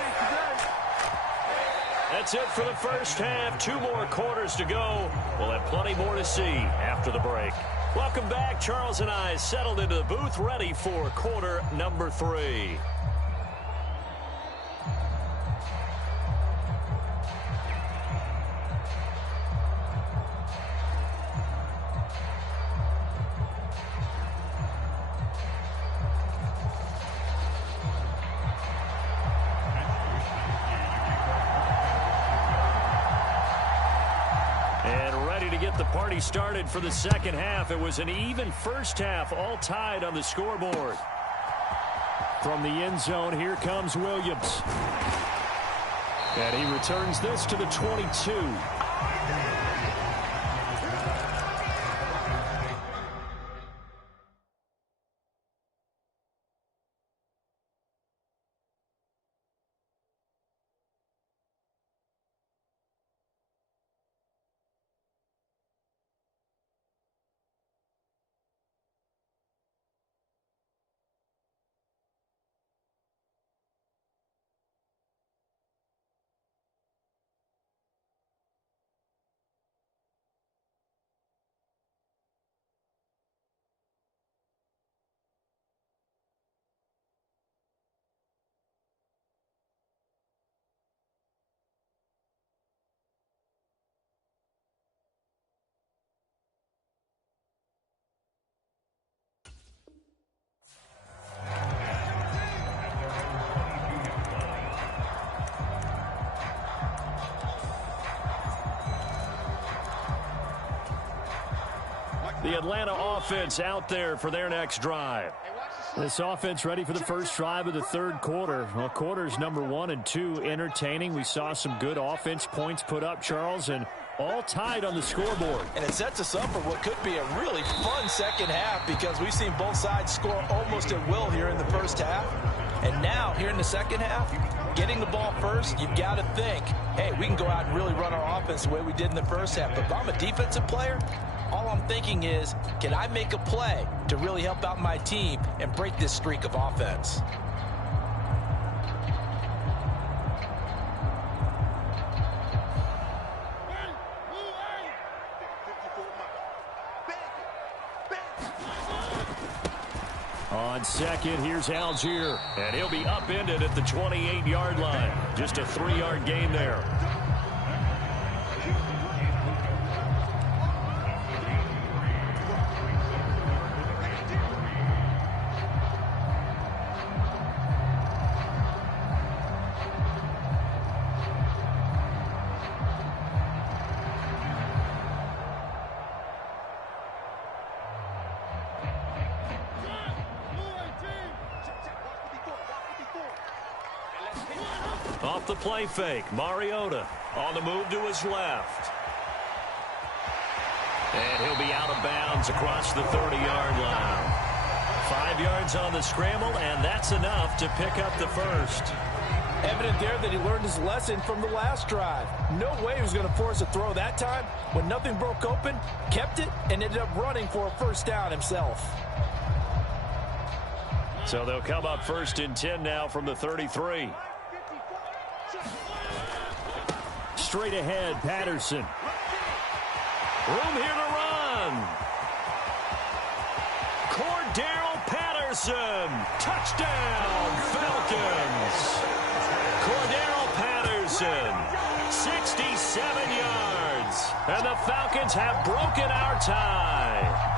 That's it for the first half. 2 more quarters to go. We'll have plenty more to see after the break. Welcome back. Charles and I settled into the booth, ready for quarter number 3. The party started for the second half. It was an even first half, all tied on the scoreboard. From the end zone, here comes Williams. And he returns this to the 22. The Atlanta offense out there for their next drive. This offense ready for the first drive of the third quarter. Well, quarters number 1 and 2 entertaining. We saw some good offense points put up, Charles, and all tied on the scoreboard. And it sets us up for what could be a really fun second half because we've seen both sides score almost at will here in the first half. And now, here in the second half, getting the ball first, you've got to think, hey, we can go out and really run our offense the way we did in the first half. But if I'm a defensive player, all I'm thinking is, can I make a play to really help out my team and break this streak of offense? On second, here's Algier, and he'll be upended at the 28-yard line. Just a 3-yard gain there. Off the play fake, Mariota on the move to his left. And he'll be out of bounds across the 30-yard line. 5 yards on the scramble, and that's enough to pick up the first. Evident there that he learned his lesson from the last drive. No way he was going to force a throw that time. When nothing broke open, kept it, and ended up running for a first down himself. So they'll come up 1st and 10 now from the 33. Straight ahead, Patterson. Room here to run. Cordero Patterson. Touchdown, Falcons. Cordero Patterson, 67 yards. And the Falcons have broken our tie.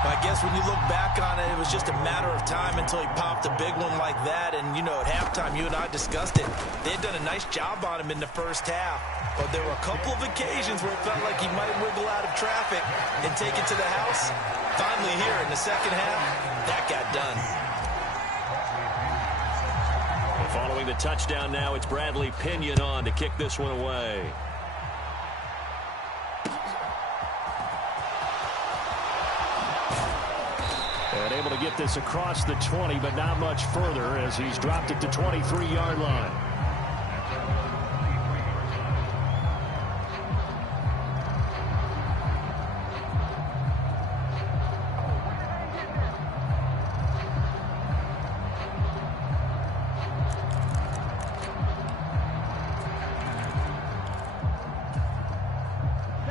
I guess when you look back on it, it was just a matter of time until he popped a big one like that. And, you know, at halftime, you and I discussed it. They had done a nice job on him in the first half. But there were a couple of occasions where it felt like he might wiggle out of traffic and take it to the house. Finally here in the second half, that got done. And following the touchdown now, it's Bradley Pinion on to kick this one away. And able to get this across the 20, but not much further as he's dropped it to 23-yard line.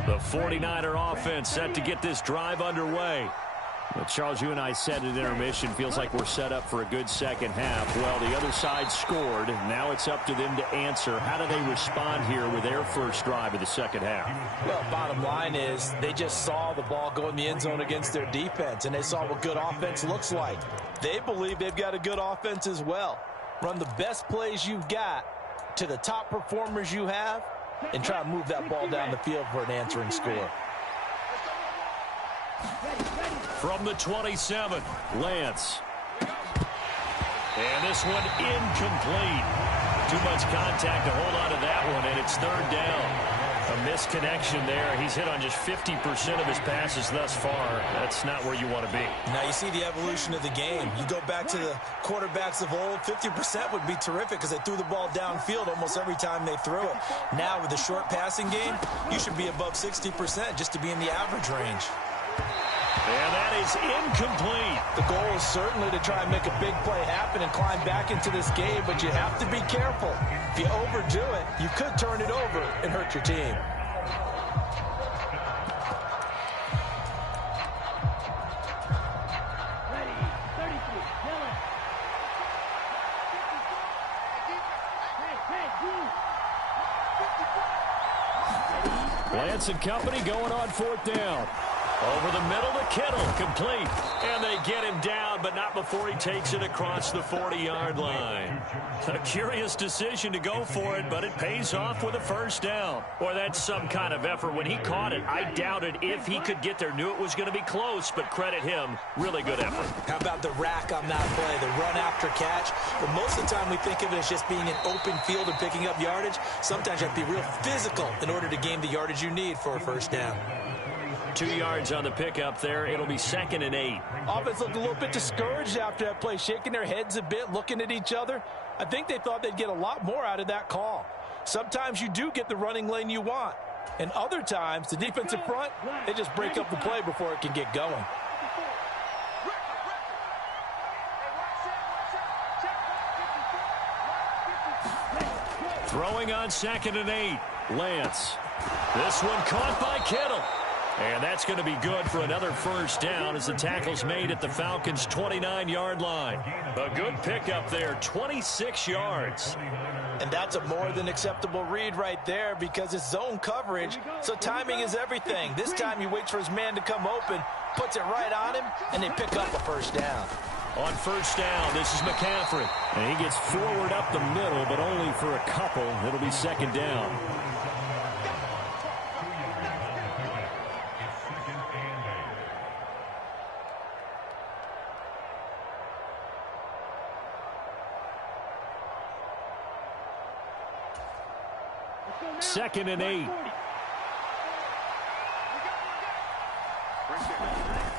The 49er offense set to get this drive underway. But Charles, you and I said at intermission, feels like we're set up for a good second half. Well, the other side scored. Now it's up to them to answer. How do they respond here with their first drive of the second half? Well, bottom line is they just saw the ball go in the end zone against their defense, and they saw what good offense looks like. They believe they've got a good offense as well. Run the best plays you've got to the top performers you have, and try to move that ball down the field for an answering score. From the 27, Lance. And this one incomplete. Too much contact to hold on to that one, and it's third down. A misconnection there. He's hit on just 50% of his passes thus far. That's not where you want to be. Now you see the evolution of the game. You go back to the quarterbacks of old, 50% would be terrific because they threw the ball downfield almost every time they threw it. Now with the short passing game, you should be above 60% just to be in the average range. And that is incomplete. The goal is certainly to try and make a big play happen and climb back into this game, but you have to be careful. If you overdo it, you could turn it over and hurt your team. Lance and company going on fourth down. Over the middle to Kittle, complete. And they get him down, but not before he takes it across the 40-yard line. A curious decision to go for it, but it pays off with a first down. Boy, that's some kind of effort. When he caught it, I doubted if he could get there. Knew it was going to be close, but credit him. Really good effort. How about the rack on that play, the run after catch? But most of the time we think of it as just being an open field and picking up yardage. Sometimes you have to be real physical in order to gain the yardage you need for a first down. 2 yards on the pickup there. It'll be 2nd and 8. Offense looked a little bit discouraged after that play, shaking their heads a bit, looking at each other. I think they thought they'd get a lot more out of that call. Sometimes you do get the running lane you want. And other times, the defensive front, they just break up the play before it can get going. Throwing on 2nd and 8. Lance. This one caught by Kittle. And that's going to be good for another first down as the tackle's made at the Falcons' 29-yard line. A good pickup there, 26 yards. And that's a more than acceptable read right there because it's zone coverage, so timing is everything. This time he waits for his man to come open, puts it right on him, and they pick up a first down. On first down, this is McCaffrey. And he gets forward up the middle, but only for a couple. It'll be 2nd down. Second and 8.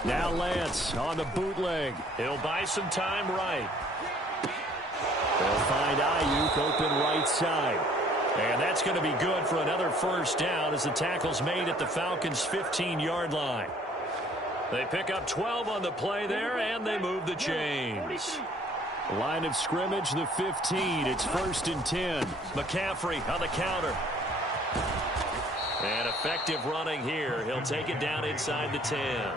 Now Lance on the bootleg. He'll buy some time right. They'll find Ayuk open right side. And that's going to be good for another first down as the tackle's made at the Falcons' 15-yard line. They pick up 12 on the play there, and they move the chains. Line of scrimmage, the 15. It's 1st and 10. McCaffrey on the counter. And effective running here. He'll take it down inside the 10.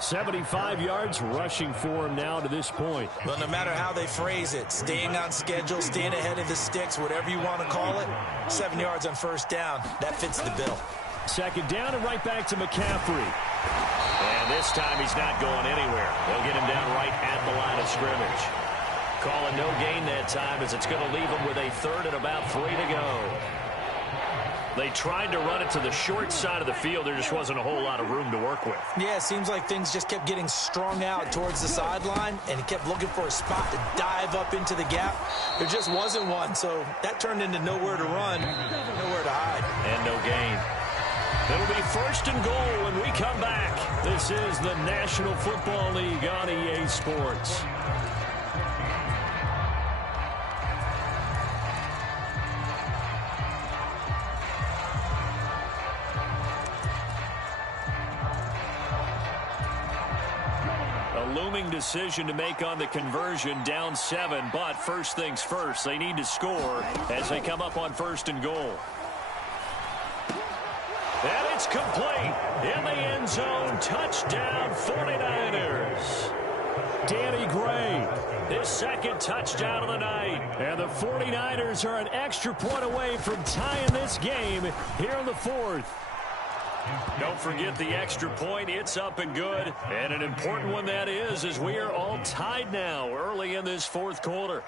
75 yards rushing for him now to this point. Well, no matter how they phrase it, staying on schedule, staying ahead of the sticks, whatever you want to call it, 7 yards on first down, that fits the bill. 2nd down and right back to McCaffrey. And this time he's not going anywhere. They'll get him down right at the line of scrimmage. Calling no gain that time as it's going to leave him with a 3rd and about 3 to go. They tried to run it to the short side of the field. There just wasn't a whole lot of room to work with. Yeah, it seems like things just kept getting strung out towards the sideline, and he kept looking for a spot to dive up into the gap. There just wasn't one, so that turned into nowhere to run, nowhere to hide. And no gain. It'll be 1st and goal when we come back. This is the National Football League on EA Sports. Looming decision to make on the conversion, down 7, but first things first, they need to score as they come up on 1st and goal. And it's complete in the end zone. Touchdown 49ers. Danny Gray, his 2nd touchdown of the night. And the 49ers are an extra point away from tying this game here in the 4th. Don't forget the extra point. It's up and good. And an important one that is, as we are all tied now early in this 4th quarter.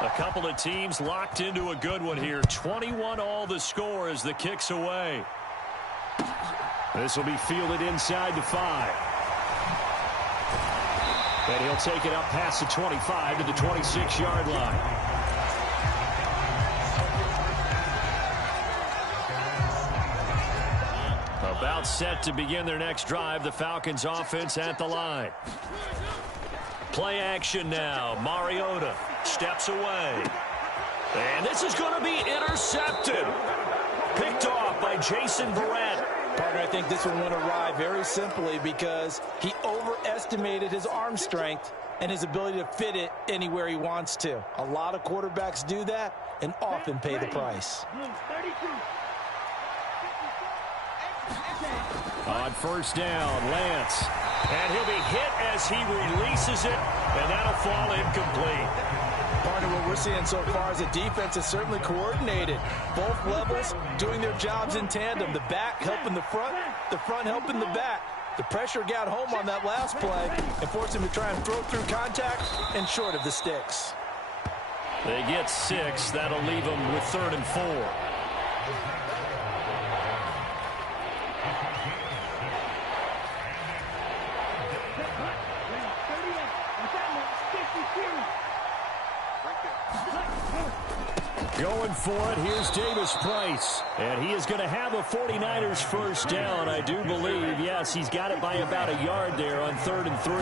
A couple of teams locked into a good one here. 21 all the score as the kick's away. This will be fielded inside the 5. And he'll take it up past the 25 to the 26-yard line. About set to begin their next drive. The Falcons offense at the line. Play action now. Mariota steps away. And this is going to be intercepted. Picked off by Jason Verrett. Partner, I think this one went awry very simply because he overestimated his arm strength and his ability to fit it anywhere he wants to. A lot of quarterbacks do that and often pay the price. On first down, Lance. And he'll be hit as he releases it, and that'll fall incomplete. Partner, what we're seeing so far is a defense is certainly coordinated. Both levels doing their jobs in tandem. The back helping the front helping the back. The pressure got home on that last play and forced him to try and throw through contact and short of the sticks. They get 6. That'll leave them with 3rd and 4. Going for it, here's Davis Price. And he is going to have a 49ers first down, I do believe. Yes, he's got it by about a yard there on 3rd and 3.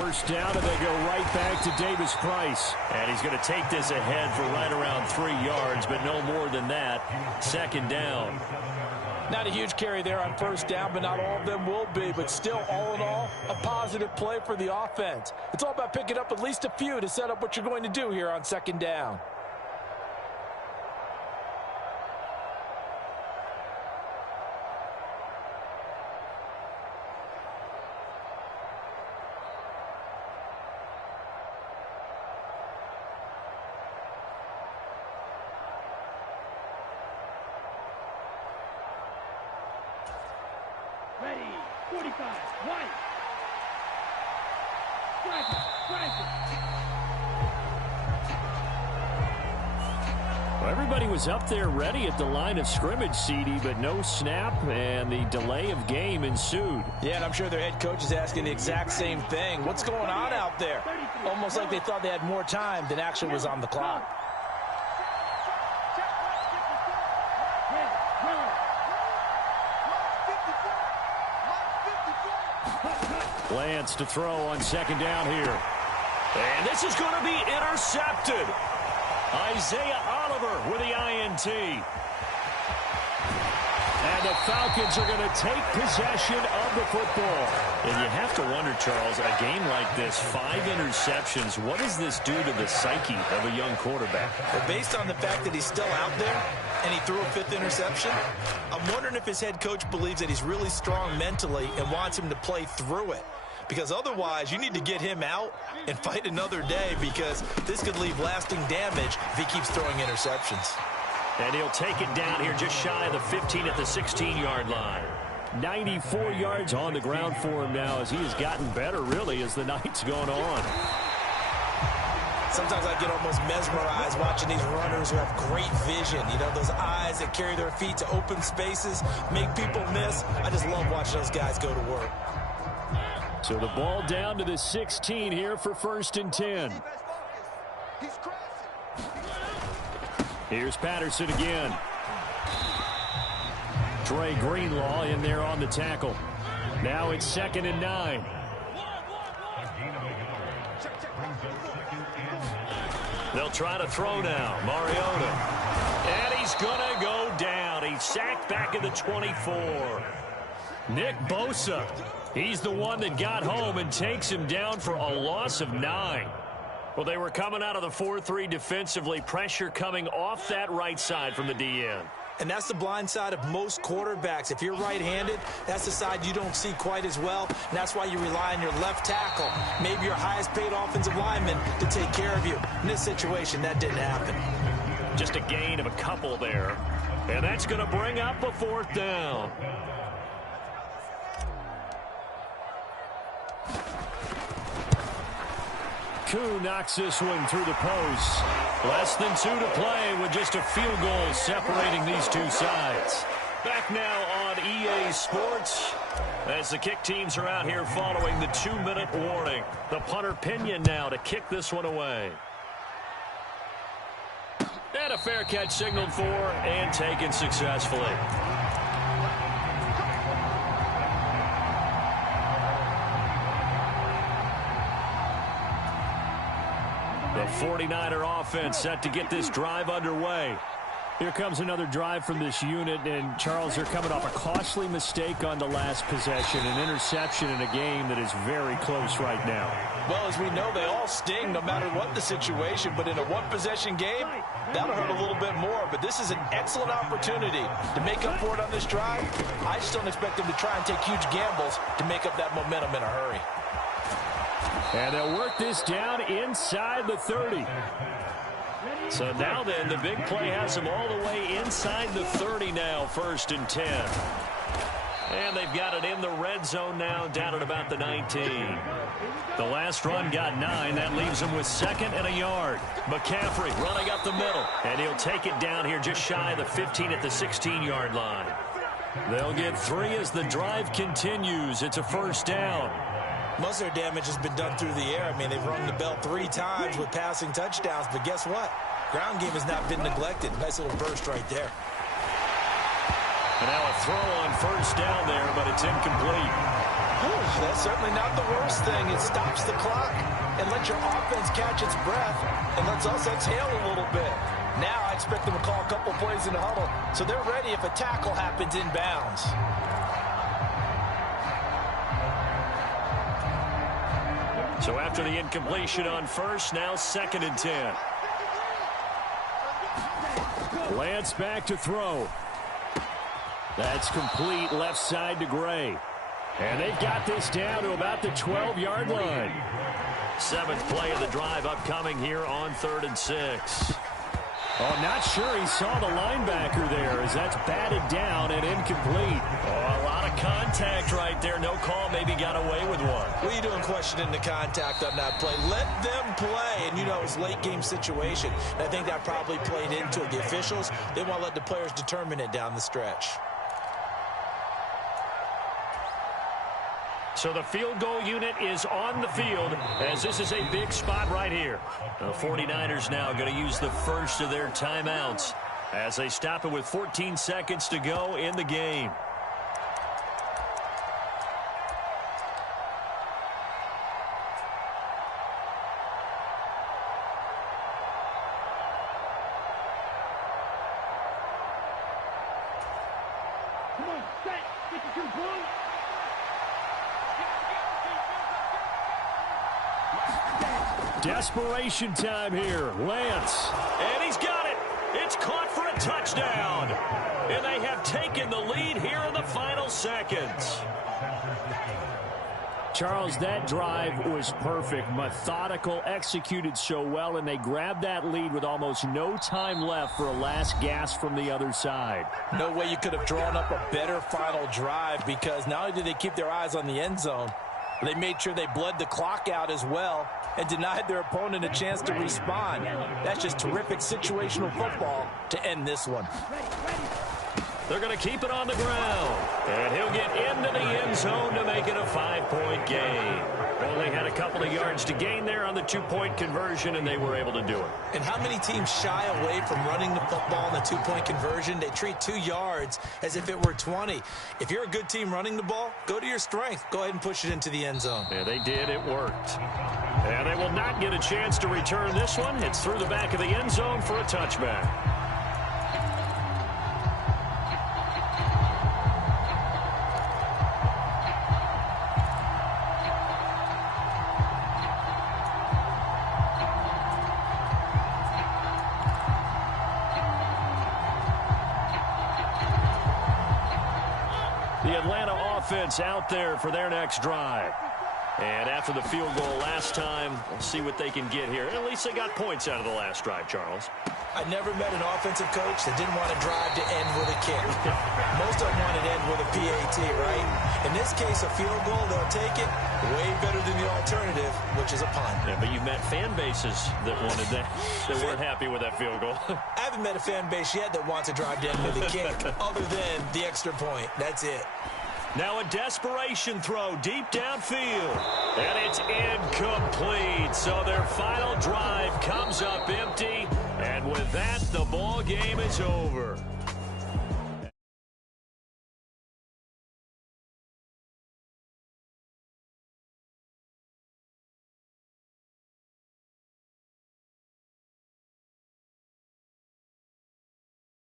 First down, and they go right back to Davis Price. And he's going to take this ahead for right around 3 yards, but no more than that. 2nd down. Not a huge carry there on first down, but not all of them will be. But still, all in all, a positive play for the offense. It's all about picking up at least a few to set up what you're going to do here on 2nd down. Ready, 45, right. Well, everybody was up there ready at the line of scrimmage, CD, but no snap, and the delay of game ensued. Yeah, and I'm sure their head coach is asking the exact same thing. What's going on out there? Almost like they thought they had more time than actually was on the clock. Lance to throw on 2nd down here. And this is going to be intercepted. Isaiah Oliver with the INT. And the Falcons are going to take possession of the football. And you have to wonder, Charles, a game like this, 5 interceptions, what does this do to the psyche of a young quarterback? Well, based on the fact that he's still out there and he threw a 5th interception, I'm wondering if his head coach believes that he's really strong mentally and wants him to play through it. Because otherwise, you need to get him out and fight another day, because this could leave lasting damage if he keeps throwing interceptions. And he'll take it down here just shy of the 15 at the 16-yard line. 94 yards on the ground for him now, as he has gotten better, really, as the night's gone on. Sometimes I get almost mesmerized watching these runners who have great vision. You know, those eyes that carry their feet to open spaces, make people miss. I just love watching those guys go to work. So the ball down to the 16 here for 1st and 10. Here's Patterson again. Trey Greenlaw in there on the tackle. Now it's 2nd and 9. They'll try to throw now. Mariota. And he's going to go down. He's sacked back at the 24. Nick Bosa. He's the one that got home and takes him down for a loss of 9. Well, they were coming out of the 4-3 defensively. Pressure coming off that right side from the DN. And that's the blind side of most quarterbacks. If you're right-handed, that's the side you don't see quite as well. And that's why you rely on your left tackle, maybe your highest-paid offensive lineman, to take care of you. In this situation, that didn't happen. Just a gain of a couple there. And that's going to bring up a 4th down. Koo knocks this one through the post. Less than 2 to play with just a field goal separating these two sides. Back now on EA Sports as the kick teams are out here following the 2-minute warning. The punter Pinion now to kick this one away. And a fair catch signaled for and taken successfully. The 49er offense set to get this drive underway. Here comes another drive from this unit, and Charles, they're coming off a costly mistake on the last possession, an interception in a game that is very close right now. Well, as we know, they all sting no matter what the situation, but in a one-possession game, that'll hurt a little bit more. But this is an excellent opportunity to make up for it on this drive. I just don't expect them to try and take huge gambles to make up that momentum in a hurry. And they'll work this down inside the 30. So now then, the big play has them all the way inside the 30 now, 1st and 10. And they've got it in the red zone now, down at about the 19. The last run got 9. That leaves them with 2nd and a yard. McCaffrey running up the middle, and he'll take it down here just shy of the 15 at the 16-yard line. They'll get 3 as the drive continues. It's a 1st down. Most of their damage has been done through the air. I mean, they've rung the bell 3 times with passing touchdowns, but guess what? Ground game has not been neglected. Nice little burst right there. And now a throw on 1st down there, but it's incomplete. That's certainly not the worst thing. It stops the clock and lets your offense catch its breath and lets us exhale a little bit. Now I expect them to call a couple plays in the huddle, so they're ready if a tackle happens inbounds. So after the incompletion on 1st, now 2nd and 10. Lance back to throw. That's complete left side to Gray. And they've got this down to about the 12-yard line. 7th play of the drive upcoming here on 3rd and 6. Oh, not sure he saw the linebacker there as that's batted down and incomplete. Oh, a lot of contact right there. No call. Maybe got away with one. What are you doing questioning the contact on that play? Let them play. And, you know, it's a late-game situation. And I think that probably played into it. The officials, they want to let the players determine it down the stretch. So the field goal unit is on the field as this is a big spot right here. The 49ers now going to use the first of their timeouts as they stop it with 14 seconds to go in the game. Come on, set. 52 blue. Desperation time here. Lance. And he's got it. It's caught for a touchdown. And they have taken the lead here in the final seconds. Charles, that drive was perfect. Methodical, executed so well, and they grabbed that lead with almost no time left for a last gasp from the other side. No way you could have drawn up a better final drive because not only did they keep their eyes on the end zone, they made sure they bled the clock out as well and denied their opponent a chance to respond. That's just terrific situational football to end this one. They're going to keep it on the ground. And he'll get into the end zone to make it a 5-point game. Only had a couple of yards to gain there on the 2-point conversion, and they were able to do it. And how many teams shy away from running the football in the 2-point conversion? They treat 2 yards as if it were 20. If you're a good team running the ball, go to your strength. Go ahead and push it into the end zone. Yeah, they did. It worked. And they will not get a chance to return this one. It's through the back of the end zone for a touchback. The Atlanta offense out there for their next drive. And after the field goal last time, we'll see what they can get here. At least they got points out of the last drive, Charles. I never met an offensive coach that didn't want to drive to end with a kick. Most of them want to end with a PAT, right? In this case, a field goal, they'll take it way better than the alternative, which is a punt. Yeah, but you've met fan bases that wanted that, that weren't happy with that field goal. I haven't met a fan base yet that wants to drive to end with a kick, other than the extra point. That's it. Now a desperation throw deep downfield. And it's incomplete. So their final drive comes up empty. And with that, the ball game is over.